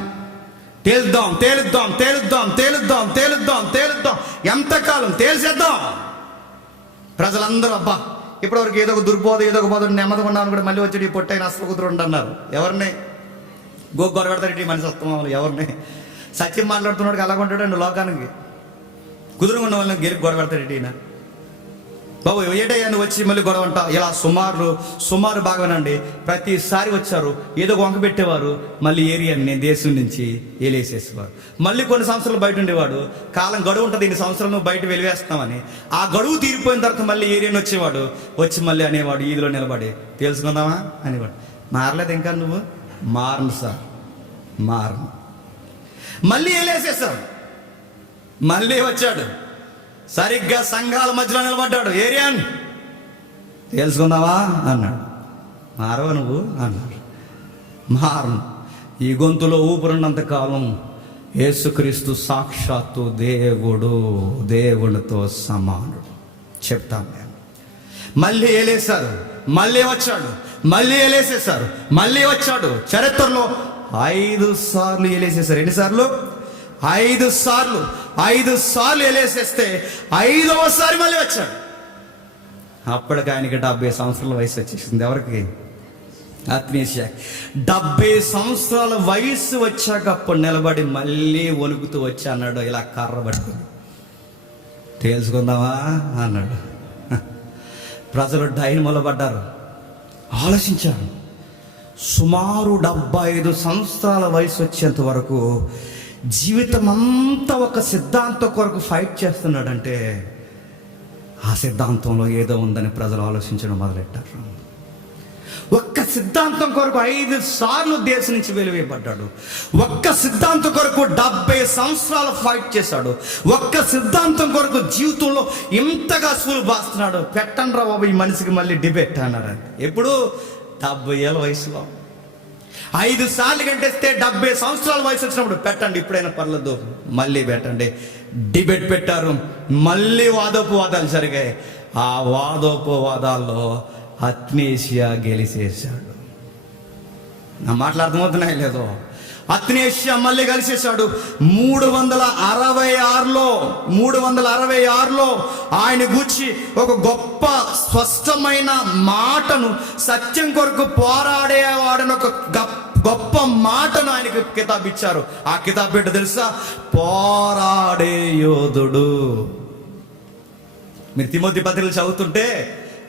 తేలుద్దాం తేలుద్దాం తేలుద్దాం తేలుద్దాం తేలుద్దాం తేలుద్దాం, ఎంతకాలం తేల్చేద్దాం. ప్రజలందరూ అబ్బా ఇప్పటివరకు ఏదో ఒక దుర్బోధ, ఏదో ఒక బోధ నెమ్మదిగా ఉన్నాను కూడా మళ్ళీ వచ్చి పొట్టైన అసలు కుదురు అన్నారు. ఎవరిని గొడవ పెడతాడు మనిషి వస్తాం, ఎవరిని సత్యం మాట్లాడుతున్నాడు అలాగ ఉంటాడు లోకానికి. కుదురుగా ఉన్న వాళ్ళని గెలిపి గొడవ పెడతాడు ఈయన. బాబు ఏటయ్యా నువ్వు వచ్చి మళ్ళీ గొడవ అంట. ఇలా సుమారు బాగానండి. ప్రతిసారి వచ్చారు, ఏదో వంక పెట్టేవారు, మళ్ళీ ఏరియాని దేశం నుంచి ఏలేసేసేవారు. మళ్ళీ కొన్ని సంవత్సరాలు బయట ఉండేవాడు. కాలం గడువు ఉంటుంది, ఇన్ని సంవత్సరాలు నువ్వు బయట వెలివేస్తామని. ఆ గడువు తీరిపోయిన తర్వాత మళ్ళీ ఏరియాని వచ్చేవాడు. వచ్చి మళ్ళీ అనేవాడు, ఈదిలో నిలబడి తెలుసుకుందామా అనేవాడు. మారలేదు ఇంకా నువ్వు? మారను సార్, మారను. మళ్ళీ ఏలేసేసారు. మళ్ళీ వచ్చాడు, సరిగ్గా సంఘాల మధ్యలో నిలబడ్డాడు. ఏరియన్ తెలుసుకుందావా అన్నాడు. మారవ నువ్వు అన్నాడు. మారను. ఈ గొంతులో ఊపిరినంత కాలం యేసుక్రీస్తు సాక్షాత్తు దేవునితో సమానుడు. చెప్తాను నేను. మళ్ళీ ఏలేశారు, మళ్ళీ వచ్చాడు, మళ్ళీ ఏలేసేశారు, మళ్ళీ వచ్చాడు. చరిత్రలో 5 సార్లు ఏలేసేశారు. ఎన్నిసార్లు? 5 సార్లు. 5 సార్లు ఏలేసేస్తే 5వసారి మళ్ళీ వచ్చాడు. అప్పటికి ఆయనకి 70 సంవత్సరాల వయసు వచ్చేసింది. ఎవరికి? అత్నేషియా. 70 సంవత్సరాల వయసు వచ్చాక అప్పుడు నిలబడి మళ్ళీ వణుకుతూ వచ్చి అన్నాడు, ఇలా కర్ర పట్టుకుని, తేల్చుకుందామా అన్నాడు. ప్రజలు డైనమోలో పడ్డారు, ఆలోచించారు. సుమారు 75 సంవత్సరాల వయసు వచ్చేంత వరకు జీవితం అంతా ఒక సిద్ధాంతం కొరకు ఫైట్ చేస్తున్నాడంటే ఆ సిద్ధాంతంలో ఏదో ఉందని ప్రజలు ఆలోచించడం మొదలెట్టారు. ఒక్క సిద్ధాంతం కొరకు 5 సార్లు దేశం నుంచి వెలివేయబడ్డాడు. ఒక్క సిద్ధాంతం కొరకు 70 సంవత్సరాలు ఫైట్ చేశాడు. ఒక్క సిద్ధాంతం కొరకు జీవితంలో ఇంతగా సూలు బాస్తున్నాడు. పెట్టండి రా బాబు ఈ మనిషికి మళ్ళీ డిబేట్ అన్నారు. ఎప్పుడు? 70 ఏళ్ళ వయసులో 5 సార్లు గంటేస్తే 70 సంవత్సరాల వయసు వచ్చినప్పుడు పెట్టండి, ఇప్పుడైనా పర్లేదు, మళ్ళీ పెట్టండి. డిబేట్ పెట్టారు. మళ్ళీ వాదోపవాదాలు జరిగాయి. ఆ వాదోపవాదాల్లో అత్నేషియా గెలిచేశాడు. నా మాటలు అర్థమవుతున్నాయి లేదో? అత్నేషియా మళ్ళీ గెలిచేశాడు. 366లో ఆయన గూర్చి ఒక గొప్ప స్పష్టమైన మాటను, సత్యం కొరకు పోరాడేవాడని ఒక గొప్ప మాటను ఆయనకు కితాబు ఇచ్చారు. ఆ కితాబు ఏంటో తెలుసా? పోరాడే యోధుడు. మీరు తిమోతి పత్రికలు చదువుతుంటే,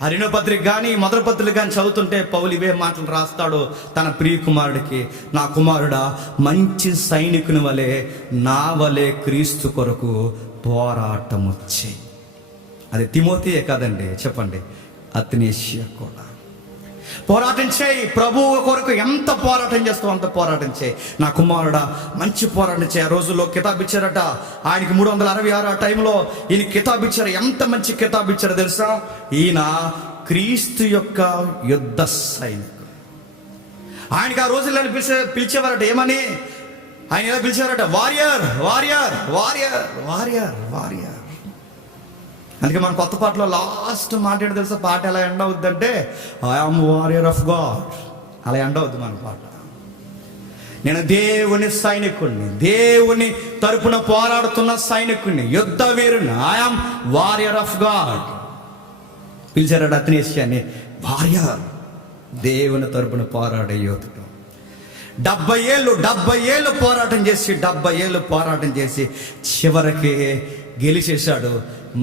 ఆ 2వ పత్రిక కానీ మొదటి పత్రిక కానీ చదువుతుంటే పౌలు ఇవే మాటలు రాస్తాడు తన ప్రియ కుమారుడికి. నా కుమారుడా, మంచి సైనికుని వలె నా వలె క్రీస్తు కొరకు పోరాటము చేయి. అది తిమోతియే కాదండి, చెప్పండి, అత్నేషియా కూడా. పోరాటం చేయి. ప్రభువు కొరకు ఎంత పోరాటం చేస్తావు అంత పోరాటం చేయి. నా కుమారుడా, మంచి పోరాటం చేయి. ఆ రోజుల్లో కితాబు ఇచ్చారట ఆయనకి. 366 ఆ టైంలో ఈయన కితాబు ఇచ్చారు. ఎంత మంచి కితాబు ఇచ్చారో తెలుసా? ఈయన క్రీస్తు యొక్క యుద్ధ సైనికుడు. ఆయనకి ఆ రోజుల్లో పిలిచేవారట. ఏమని? ఆయన ఎలా పిలిచారట? Warrior, warrior, warrior, warrior, warrior. అందుకే మన కొత్త పాటలో లాస్ట్ మాట ఏంటో తెలుసా? పాట ఎలా ఎండ్ అవుద్దంటే, ఐఎమ్ వారియర్ ఆఫ్ గాడ్. అలా ఎండ్ అవుద్ది మన పాట. నేను దేవుని సైనికుడిని, దేవుని తరపున పోరాడుతున్న సైనికుడిని, యుద్ధ వీరుని. I'm warrior of God. పిలిచారట అత్నేషియాని వారియర్, దేవుని తరపున పోరాడే యోధుడు. 70 ఏళ్ళు పోరాటం చేసి చివరికి గెలిచేశాడు.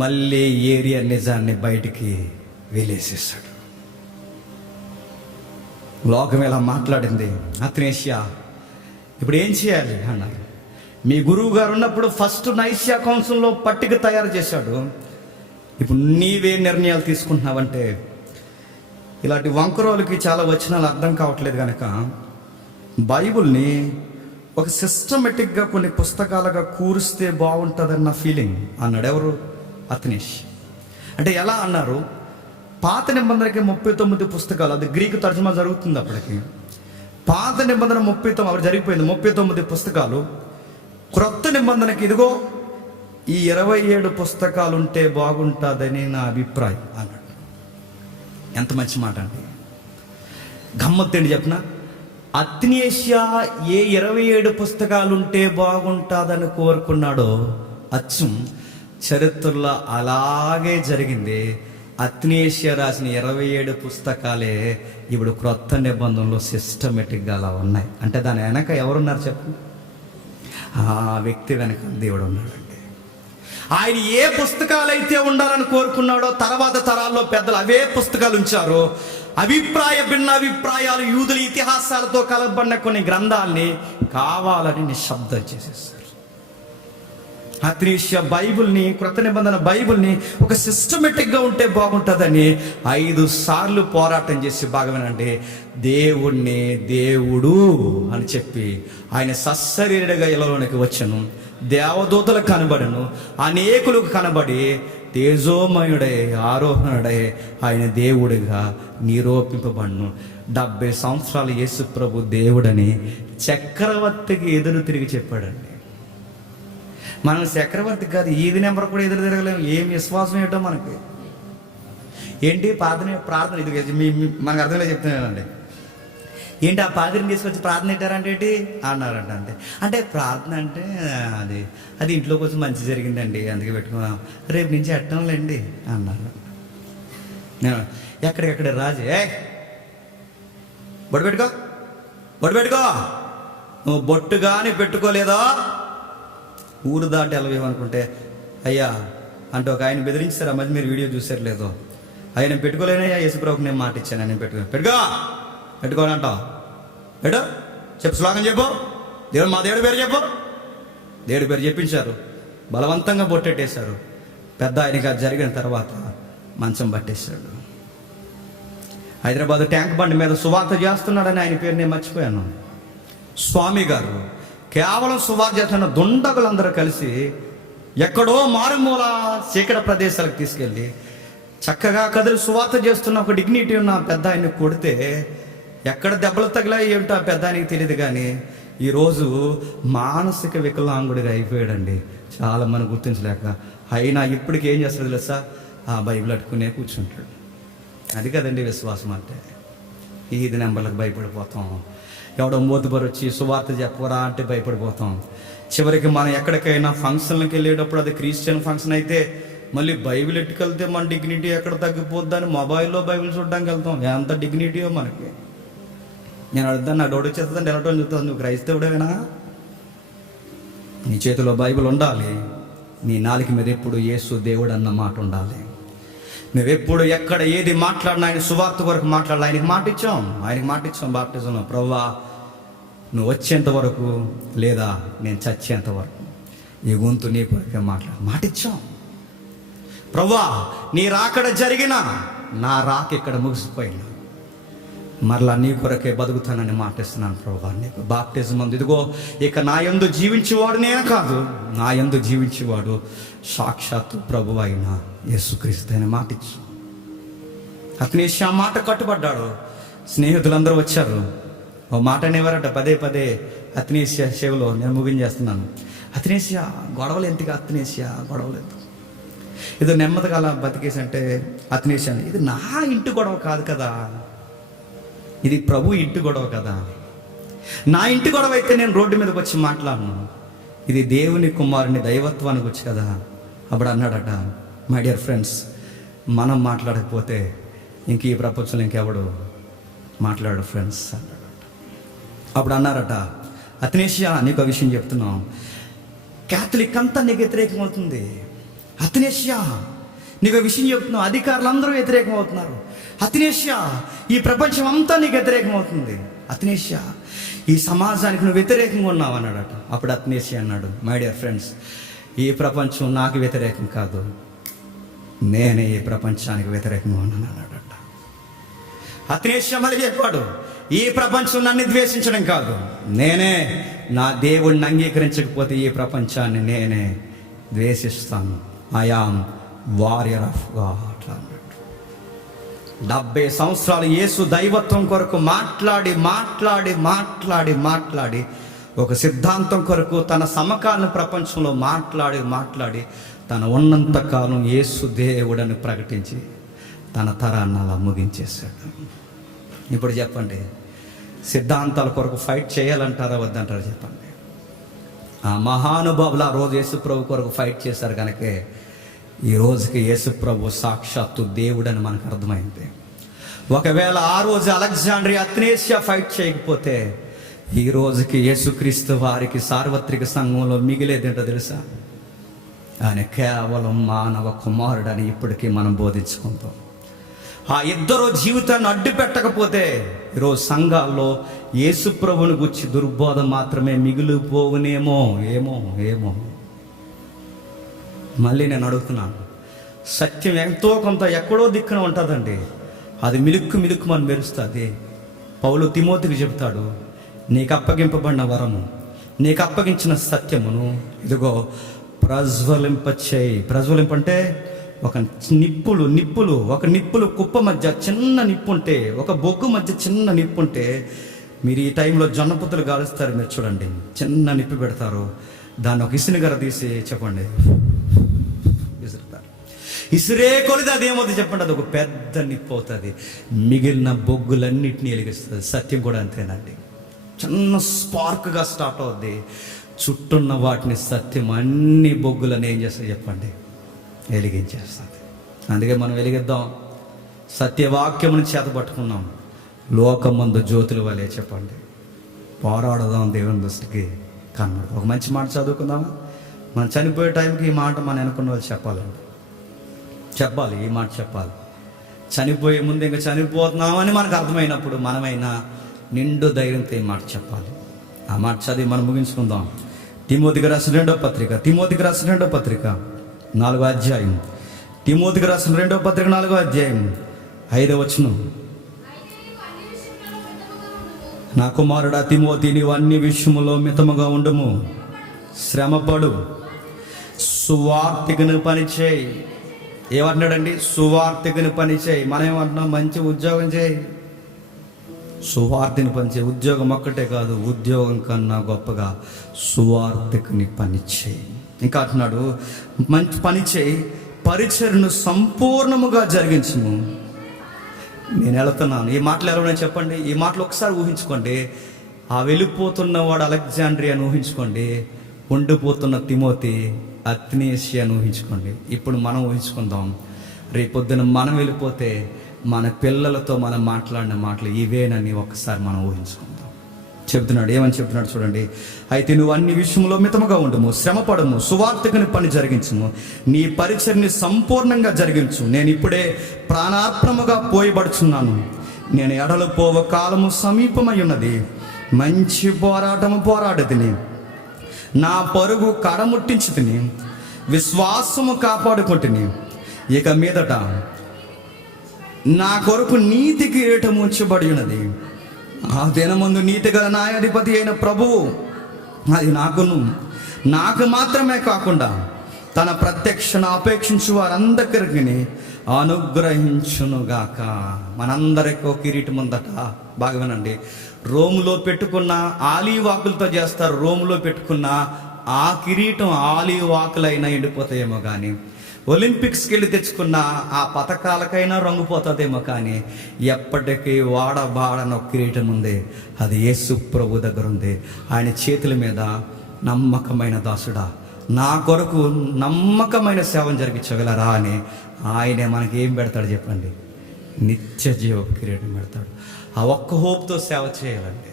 మళ్ళీ ఏరియా నిజాన్ని బయటికి వెళ్ళేసేసాడు. లోకం ఎలా మాట్లాడింది? అత్నేషియా ఇప్పుడు ఏం చేయాలి అన్నారు. మీ గురువు గారు ఉన్నప్పుడు ఫస్ట్ నైసియా కౌన్సిల్లో పట్టిక తయారు చేశాడు. ఇప్పుడు నీవే నిర్ణయాలు తీసుకుంటున్నావంటే, ఇలాంటి వంకరోలకి చాలా వచనాలు అర్థం కావట్లేదు కనుక బైబుల్ని ఒక సిస్టమేటిక్గా కొన్ని పుస్తకాలుగా కూరిస్తే బాగుంటుందన్న ఫీలింగ్ అన్నాడు. ఎవరు? అత్నేషియా. అంటే ఎలా అన్నారు? పాత నిబంధనకి 39 పుస్తకాలు, అది గ్రీకు తర్జుమా జరుగుతుంది అప్పటికి. పాత నిబంధన 39 అప్పుడు జరిగిపోయింది, 39 పుస్తకాలు. క్రొత్త నిబంధనకి ఇదిగో ఈ 27 పుస్తకాలు ఉంటే బాగుంటుందని నా అభిప్రాయం అన్నాడు. ఎంత మంచి మాట అండి. గమ్మత్తేంటి చెప్పిన? అత్నేషియా ఏ 27 పుస్తకాలు ఉంటే బాగుంటుందని కోరుకున్నాడో అచ్చం చరిత్రలో అలాగే జరిగింది. అత్నేషియా రాసిన 27 పుస్తకాలే ఇప్పుడు క్రొత్త నిబంధనలో సిస్టమేటిక్గా అలా ఉన్నాయి. అంటే దాని వెనక ఎవరున్నారు చెప్పండి? ఆ వ్యక్తి వెనక దేవుడు ఉన్నాడండి. ఆయన ఏ పుస్తకాలైతే ఉండాలని కోరుకున్నాడో తర్వాత తరాల్లో పెద్దలు అవే పుస్తకాలు ఉంచారు. భిన్న అభిప్రాయాలు, యూదుల ఇతిహాసాలతో కలపబడిన కొన్ని గ్రంథాలని కావాలని నిశ్శబ్దం చేసేస్తారు. అత్నేషియా బైబుల్ని, క్రొత్త నిబంధన బైబుల్ని ఒక సిస్టమేటిక్గా ఉంటే బాగుంటుందని 5 సార్లు పోరాటం చేసి, భాగమేనండి, దేవుణ్ణి దేవుడు అని చెప్పి ఆయన సశరీరుడిగా ఇలలోనికి వచ్చను. దేవదూతలకు కనబడను, అనేకులకు కనబడి తేజోమయుడై ఆరోహణుడై ఆయన దేవుడిగా నిరూపింపబడను. 70 సంవత్సరాలు యేసు ప్రభు దేవుడని చక్రవర్తికి ఎదురు తిరిగి చెప్పాడండి. మనం చక్రవర్తి కాదు, ఈది నెంబర్ కూడా ఎదురు తిరగలేము. ఏం విశ్వాసం ఏంటో మనకి. ఏంటి ప్రార్థన ఇది మనకు అర్థంలో చెప్తున్నానండి. ఏంటి ఆ పాదిరిని తీసుకొచ్చి ప్రార్థన పెట్టారంటే ఏంటి అన్నారంట. అంటే ప్రార్థన అంటే అది ఇంట్లో కొంచెం మంచి జరిగిందండి, అందుకే పెట్టుకున్నాం, రేపు నుంచి ఎట్టంలేండి అన్నారు. నేను ఎక్కడికెక్కడ రాజు బొట్టు పెట్టుకో, నువ్వు బొట్టు కానీ పెట్టుకోలేదా ఊరు దాటి వెళ్ళవేమనుకుంటే అయ్యా అంటే ఒక ఆయన బెదిరించారు. ఆ మధ్య మీరు వీడియో చూసారు లేదో, అయ్యా నేను పెట్టుకోలేనయ్యా, యేసుప్రభుకి నేను మాట ఇచ్చాను, నేను పెట్టుకోవాలంటావు చెప్పు, శ్లోకం చెప్పు, మా దేవుడి పేరు చెప్పు. దేవుడి పేరు చెప్పించారు, బలవంతంగా బొట్టెట్టేశారు. పెద్ద ఆయనకి అది జరిగిన తర్వాత మంచం పట్టేశాడు. హైదరాబాద్ ట్యాంక్ బండి మీద సువార్త చేస్తున్నాడని ఆయన పేరు నేను మర్చిపోయాను. స్వామి గారు కేవలం సువార్త చేస్తున్న దుండగులందరూ కలిసి ఎక్కడో మారుమూల చీకటి ప్రదేశాలకు తీసుకెళ్ళి చక్కగా కదిలి సువార్త చేస్తున్న ఒక డిగ్నిటీ ఉన్న పెద్ద ఆయన్ని కొడితే ఎక్కడ దెబ్బలు తగిలా ఏమిటో ఆ పెద్ద ఆయనకి తెలియదు. కానీ ఈరోజు మానసిక వికలాంగుడిగా అయిపోయాడండి. చాలా మనం గుర్తించలేక. అయినా ఇప్పటికి ఏం చేస్తాడు తెలుసా, ఆ బైబిల్ అట్టుకునే కూర్చుంటాడు. అది కదండి విశ్వాసం అంటే. ఈది నెంబర్లకు భయపడిపోతాం, ఎవడో మోతుబరు వచ్చి సువార్త చెప్పరా అంటే భయపడిపోతాం. చివరికి మనం ఎక్కడికైనా ఫంక్షన్లకు వెళ్ళేటప్పుడు, అది క్రిస్టియన్ ఫంక్షన్ అయితే మళ్ళీ బైబిల్ ఎట్టుకెళ్తే మన డిగ్నిటీ ఎక్కడ తగ్గిపోద్దని మొబైల్లో బైబిల్ చూడడానికి వెళ్తాం. ఎంత డిగ్నిటీయో మనకి. నేను అడుగుతాను, నాకు డౌట్ వచ్చేస్తుందంటే వెళ్ళటం చూస్తాను, నువ్వు క్రైస్తవుడేనా? నీ చేతిలో బైబిల్ ఉండాలి, నీ నాలుక మీద ఎప్పుడు యేసు దేవుడు అన్న మాట ఉండాలి. నువ్వెప్పుడు ఎక్కడ ఏది మాట్లాడినా ఆయన సువార్త వరకు మాట్లాడాలి. ఆయనకి మాట ఇచ్చాం బాప్టిజంలో, ప్రభువా నువ్వు వచ్చేంత వరకు లేదా నేను చచ్చేంత వరకు ఈ గొంతు నీ కొరకే మాట ఇచ్చాం. ప్రభువా నీ రాకడ జరిగినా నా రాక ఇక్కడ ముగిసిపోయినా మరలా నీ కొరకే బతుకుతానని మాటిస్తున్నాను. ప్రభువా నీకు బాప్టిజం అందు ఇదిగో ఇక నా యందు జీవించేవాడు నేను కాదు, నా యందు జీవించేవాడు సాక్షాత్తు ప్రభువు అయిన యేసుక్రీస్తు అని మాటిచ్చు. అతని ఆ మాట కట్టుబడ్డాడు. స్నేహితులందరూ వచ్చారు, ఓ మాట అనేవారట పదే పదే అతనేసియా సేవలో. నేను ముగించేస్తున్నాను. అతనేసియా గొడవలు ఎందుకు, అతనేసియా గొడవలు ఎందుకు, ఏదో నెమ్మదిగా అలా బతికేసి అంటే అతనేసియా ఇది నా ఇంటి గొడవ కాదు కదా, ఇది ప్రభు ఇంటి గొడవ కదా. నా ఇంటి గొడవ అయితే నేను రోడ్డు మీదకి వచ్చి మాట్లాడను, ఇది దేవుని కుమారుని దైవత్వానికి వచ్చి కదా. అప్పుడు అన్నాడట, మై డియర్ ఫ్రెండ్స్, మనం మాట్లాడకపోతే ఇంక ఈ ప్రపంచంలో ఇంకెవడు మాట్లాడు ఫ్రెండ్స్ అన్నాడట. అప్పుడు అన్నారట, అతనేషియా నీకు ఆ విషయం చెప్తున్నాం, క్యాథలిక్ అంతా నీకు వ్యతిరేకం అవుతుంది. అతనేషియా నీకు విషయం చెప్తున్నావు, అధికారులందరూ వ్యతిరేకం అవుతున్నారు. అతనేషియా ఈ ప్రపంచం అంతా నీకు వ్యతిరేకం అవుతుంది. అతనేషియా ఈ సమాజానికి నువ్వు వ్యతిరేకంగా ఉన్నావు అన్నాడట. అప్పుడు అతనేషియా అన్నాడు, మై డియర్ ఫ్రెండ్స్, ఈ ప్రపంచం నాకు వ్యతిరేకం కాదు, నేనే ఈ ప్రపంచానికి వ్యతిరేకంగా ఉన్నాను అన్నాడట. అతనేషియా మళ్ళీ చెప్పాడు, ఈ ప్రపంచం నన్ను ద్వేషించడం కాదు, నేనే నా దేవుడిని అంగీకరించకపోతే ఈ ప్రపంచాన్ని నేనే ద్వేషిస్తాను. I am warrior of God అన్నాడు. 70 సంవత్సరాలు యేసు దైవత్వం కొరకు మాట్లాడి ఒక సిద్ధాంతం కొరకు తన సమకాలీన ప్రపంచంలో మాట్లాడి తన ఉన్నంత కాలం యేసు దేవుడని ప్రకటించి తన తరాన్ని అలా ముగించేశాడు. ఇప్పుడు చెప్పండి, సిద్ధాంతాల కొరకు ఫైట్ చేయాలంటారా వద్దంటారా చెప్పండి. ఆ మహానుభావులు ఆ రోజు యేసుప్రభు కొరకు ఫైట్ చేశారు కనుకే ఈ రోజుకి యేసుప్రభు సాక్షాత్తు దేవుడని మనకు అర్థమైంది. ఒకవేళ ఆ రోజు అలెగ్జాండ్రియా అథ్నేసియా ఫైట్ చేయకపోతే ఈ రోజుకి యేసుక్రీస్తు వారికి సార్వత్రిక సంఘంలో మిగిలేదేంటో తెలుసా? ఆయన కేవలం మానవ కుమారుడని ఇప్పటికీ మనం బోధించుకుంటాం. ఆ ఇద్దరు జీవితాన్ని అడ్డు పెట్టకపోతే ఈరోజు సంఘాల్లో యేసుప్రభుని గురించి దుర్బోధ మాత్రమే మిగిలిపోవునేమో. ఏమో మళ్ళీ నేను అడుగుతున్నాను, సత్యం ఎంతో కొంత ఎక్కడో దిక్కున ఉంటుందండి, అది మిలుక్కు మనం మెరుస్తుంది. పౌలు తిమోతికి చెబుతాడు, నీకు అప్పగింపబడిన వరము, నీకు అప్పగించిన సత్యమును ఇదిగో ప్రజ్వలింపంటే ఒక నిప్పులు కుప్ప మధ్య చిన్న నిప్పు ఉంటే, ఒక బొగ్గు మధ్య చిన్న నిప్పు ఉంటే, మీరు ఈ టైంలో జొన్నపుతులు కాలుస్తారు, మీరు చూడండి, చిన్న నిప్పు పెడతారు, దాన్ని ఒక ఇసునిగర తీసి చెప్పండి విసురుతారు. ఇసురే కొలిది అదేమవుతుంది చెప్పండి, అది ఒక పెద్ద నిప్పు అవుతుంది, మిగిలిన బొగ్గులన్నిటినీ వెలిగిస్తుంది. సత్యం కూడా అంతేనండి. చిన్న స్పార్క్గా స్టార్ట్ అవుద్ది, చుట్టూన్న వాటిని సత్యం అన్ని బొగ్గులను ఏం చేస్తుంది చెప్పండి, వెలిగించేస్తుంది. అందుకే మనం వెలిగిద్దాం, సత్యవాక్యమును చేతపట్టుకున్నాం, లోకమందు జ్యోతుల వలె చెప్పండి పోరాడదాం, దేవుని దృష్టికి కనబడదాం. ఒక మంచి మాట చదువుకుందామా? మనం చనిపోయే టైంకి ఈ మాట మన వెనుకున్న వాళ్ళు చెప్పాలి, ఈ మాట చెప్పాలి. చనిపోయే ముందు ఇంకా చనిపోతున్నామని మనకు అర్థమైనప్పుడు మనమైనా నిండు ధైర్యంతో ఈ మాట చెప్పాలి. ఆ మాట చదివి మనం ముగించుకుందాం. తిమోతికి రాసిన 2వ పత్రిక 4వ అధ్యాయం. తిమోతికి రాసిన 2వ పత్రిక 4వ అధ్యాయం 5వ వచనం. నా కుమారుడా తిమోతి, నీవు అన్ని విషయములో మితముగా ఉండుము, శ్రమపడు, సువార్తికను పనిచేయి. ఏమంటున్నాడండి? సువార్తికను పనిచేయి. మనం ఏమంటున్నాం? మంచి ఉద్యోగం చేయి. సువార్తిని పనిచేయి. ఉద్యోగం ఒక్కటే కాదు, ఉద్యోగం కన్నా గొప్పగా సువార్తికని పనిచేయి. ఇంకా అంటున్నాడు, మంచి పని చేయి, పరిచర్ను సంపూర్ణముగా జరిగించుము. నేను వెళుతున్నాను. ఈ మాటలు ఎలా ఉన్నాయి చెప్పండి? ఈ మాటలు ఒకసారి ఊహించుకోండి. ఆ వెళ్ళిపోతున్నవాడు అలెగ్జాండ్రియాని ఊహించుకోండి, ఉండిపోతున్న తిమోతి అత్నేసియాని ఊహించుకోండి. ఇప్పుడు మనం ఊహించుకుందాం, రేపొద్దున మనం వెళ్ళిపోతే మన పిల్లలతో మనం మాట్లాడిన మాటలు ఇవేనని ఒకసారి మనం ఊహించుకుందాం. చెబుతున్నాడు, ఏమని చెబుతున్నాడు చూడండి. అయితే నువ్వు అన్ని విషయంలో మితముగా ఉండుము, శ్రమపడము, సువార్తికని పని జరిగించుము, నీ పరిచర్ని సంపూర్ణంగా జరిగించు. నేను ఇప్పుడే ప్రాణార్పణముగా పోయబడుచున్నాను, నేను ఎడలు పోవ కాలము సమీపమై ఉన్నది. మంచి పోరాటము పోరాడతిని, నా పరుగు కడముట్టించి తిని, విశ్వాసము కాపాడుకుంటుని. ఇక మీదట నా కొరకు నీతి కిరీటం ఉంచబడి ఉన్నది. ఆ దినమందు నీతిగల న్యాయాధిపతి అయిన ప్రభువు అది నాకు మాత్రమే కాకుండా తన ప్రత్యక్షను అపేక్షించు వారందరికీ అనుగ్రహించునుగాక. మనందరికీ ఒక కిరీటం ఉందట. బాగా వినండి. రోములో పెట్టుకున్న ఆలివ్ ఆకులతో చేస్తారు. రోములో పెట్టుకున్న ఆ కిరీటం ఆలివ్ ఆకులైనా ఎండిపోతాయేమో కానీ, ఒలింపిక్స్కి వెళ్ళి తెచ్చుకున్న ఆ పథకాలకైనా రంగుపోతుందేమో కానీ, ఎప్పటికీ వాడబాడన కిరీటం ఉంది. అది యేసు ప్రభు దగ్గర ఉంది. ఆయన చేతుల మీద నమ్మకమైన దాసుడా, నా కొరకు నమ్మకమైన సేవను జరిగించగలరా అని ఆయనే మనకి ఏం పెడతాడు చెప్పండి? నిత్య జీవ కిరీటం పెడతాడు. ఆ ఒక్క హోప్తో సేవ చేయాలండి.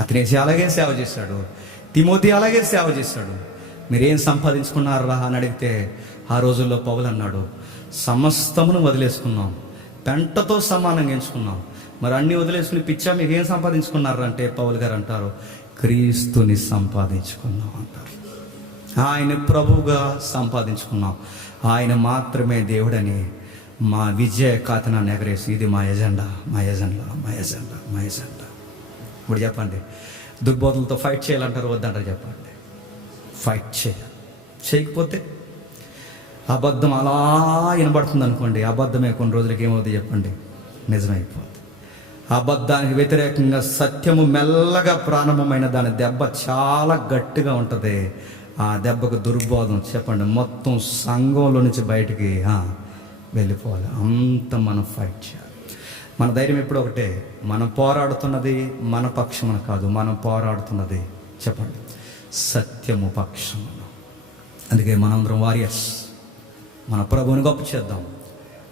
అతనేసి అలాగే సేవ చేశాడు, తిమోతి అలాగే సేవ చేశాడు. మీరేం సంపాదించుకున్నారా అని అడిగితే ఆ రోజుల్లో పౌలు అన్నాడు, సమస్తమును వదిలేసుకున్నాం, పెంటతో సమానంగా ఎంచుకున్నాం. మరి అన్నీ వదిలేసుకుని పిచ్చా మీరేం సంపాదించుకున్నారా అంటే పౌలు గారు అంటారు, క్రీస్తుని సంపాదించుకున్నాం అంటారు. ఆయన ప్రభువుగా సంపాదించుకున్నాం. ఆయన మాత్రమే దేవుడని మా విజయ ఖాతనాన్ని ఎగరేసి ఇది మా ఎజెండా. ఇప్పుడు చెప్పండి, దుర్బోధలతో ఫైట్ చేయాలంటారు వద్దంటారు చెప్పండి? ఫైట్ చేయకపోతే అబద్ధం అలా వినబడుతుంది అనుకోండి, అబద్ధమే కొన్ని రోజులకి ఏమవుతుంది చెప్పండి? నిజమైపోతుంది. అబద్ధానికి వ్యతిరేకంగా సత్యము మెల్లగా ప్రారంభమైన దాని దెబ్బ చాలా గట్టిగా ఉంటుంది. ఆ దెబ్బకు దుర్బోధం చెప్పండి మొత్తం సంఘంలో నుంచి బయటికి వెళ్ళిపోవాలి. అంత మనం ఫైట్ చేయాలి. మన ధైర్యం ఎప్పుడు ఒకటే, మనం పోరాడుతున్నది మన పక్షమున కాదు, మనం పోరాడుతున్నది చెప్పండి సత్యము పక్షమున. అందుకే మనందరం వారియర్స్. మన ప్రభువుని గొప్ప చేద్దాం.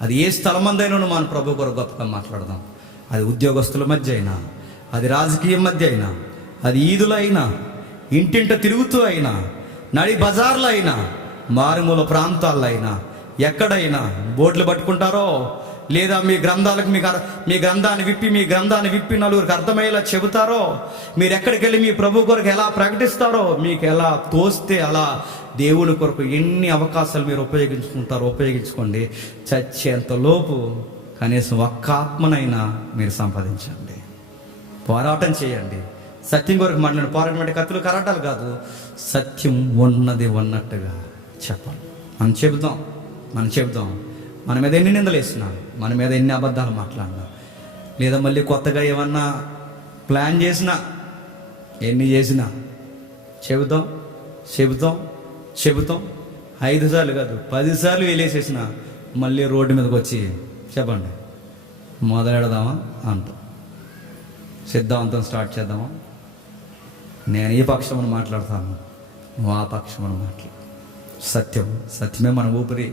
అది ఏ స్థలం మందైనా మన ప్రభు కొరకు గొప్పగా మాట్లాడదాం. అది ఉద్యోగస్తుల మధ్య అయినా, అది రాజకీయం మధ్య అయినా, అది ఈదులు అయినా, ఇంటింట తిరుగుతూ అయినా, నడి బజార్లో అయినా, మారుమూల ప్రాంతాల్లో అయినా, ఎక్కడైనా బోర్డులు పట్టుకుంటారో లేదా మీ గ్రంథాన్ని విప్పి నలుగురికి అర్థమయ్యేలా చెబుతారో, మీరు ఎక్కడికి వెళ్ళి మీ ప్రభు కొరకు ఎలా ప్రకటిస్తారో, మీకు ఎలా తోస్తే అలా దేవుని కొరకు ఎన్ని అవకాశాలు మీరు ఉపయోగించుకోండి. చచ్చేంతలోపు కనీసం ఒక్క ఆత్మనైనా మీరు సంపాదించండి. పోరాటం చేయండి. సత్యం కొరకు మాట్లాడండి. పోరాటం అంటే కత్తులు కరాటాలు కాదు, సత్యం ఉన్నది ఉన్నట్టుగా చెప్పాలి. మనం చెబుదాం మన మీద ఎన్ని నిందలు వేసినా, మన మీద ఎన్ని అబద్ధాలు మాట్లాడినా, లేదా మళ్ళీ కొత్తగా ఏమన్నా ప్లాన్ చేసినా, ఎన్ని చేసినా చెబుదాం. చెబుతాం 5 సార్లు కాదు 10 సార్లు వెళ్ళేసేసిన మళ్ళీ రోడ్డు మీదకి వచ్చి చెప్పండి మొదలెడదామా అంటాం. సిద్ధాంతం స్టార్ట్ చేద్దామా? నేను ఈ పక్షమును మాట్లాడతాను, నువ్వు ఆ పక్షమును మాట్లాడు. సత్యమే మన ఊపిరి.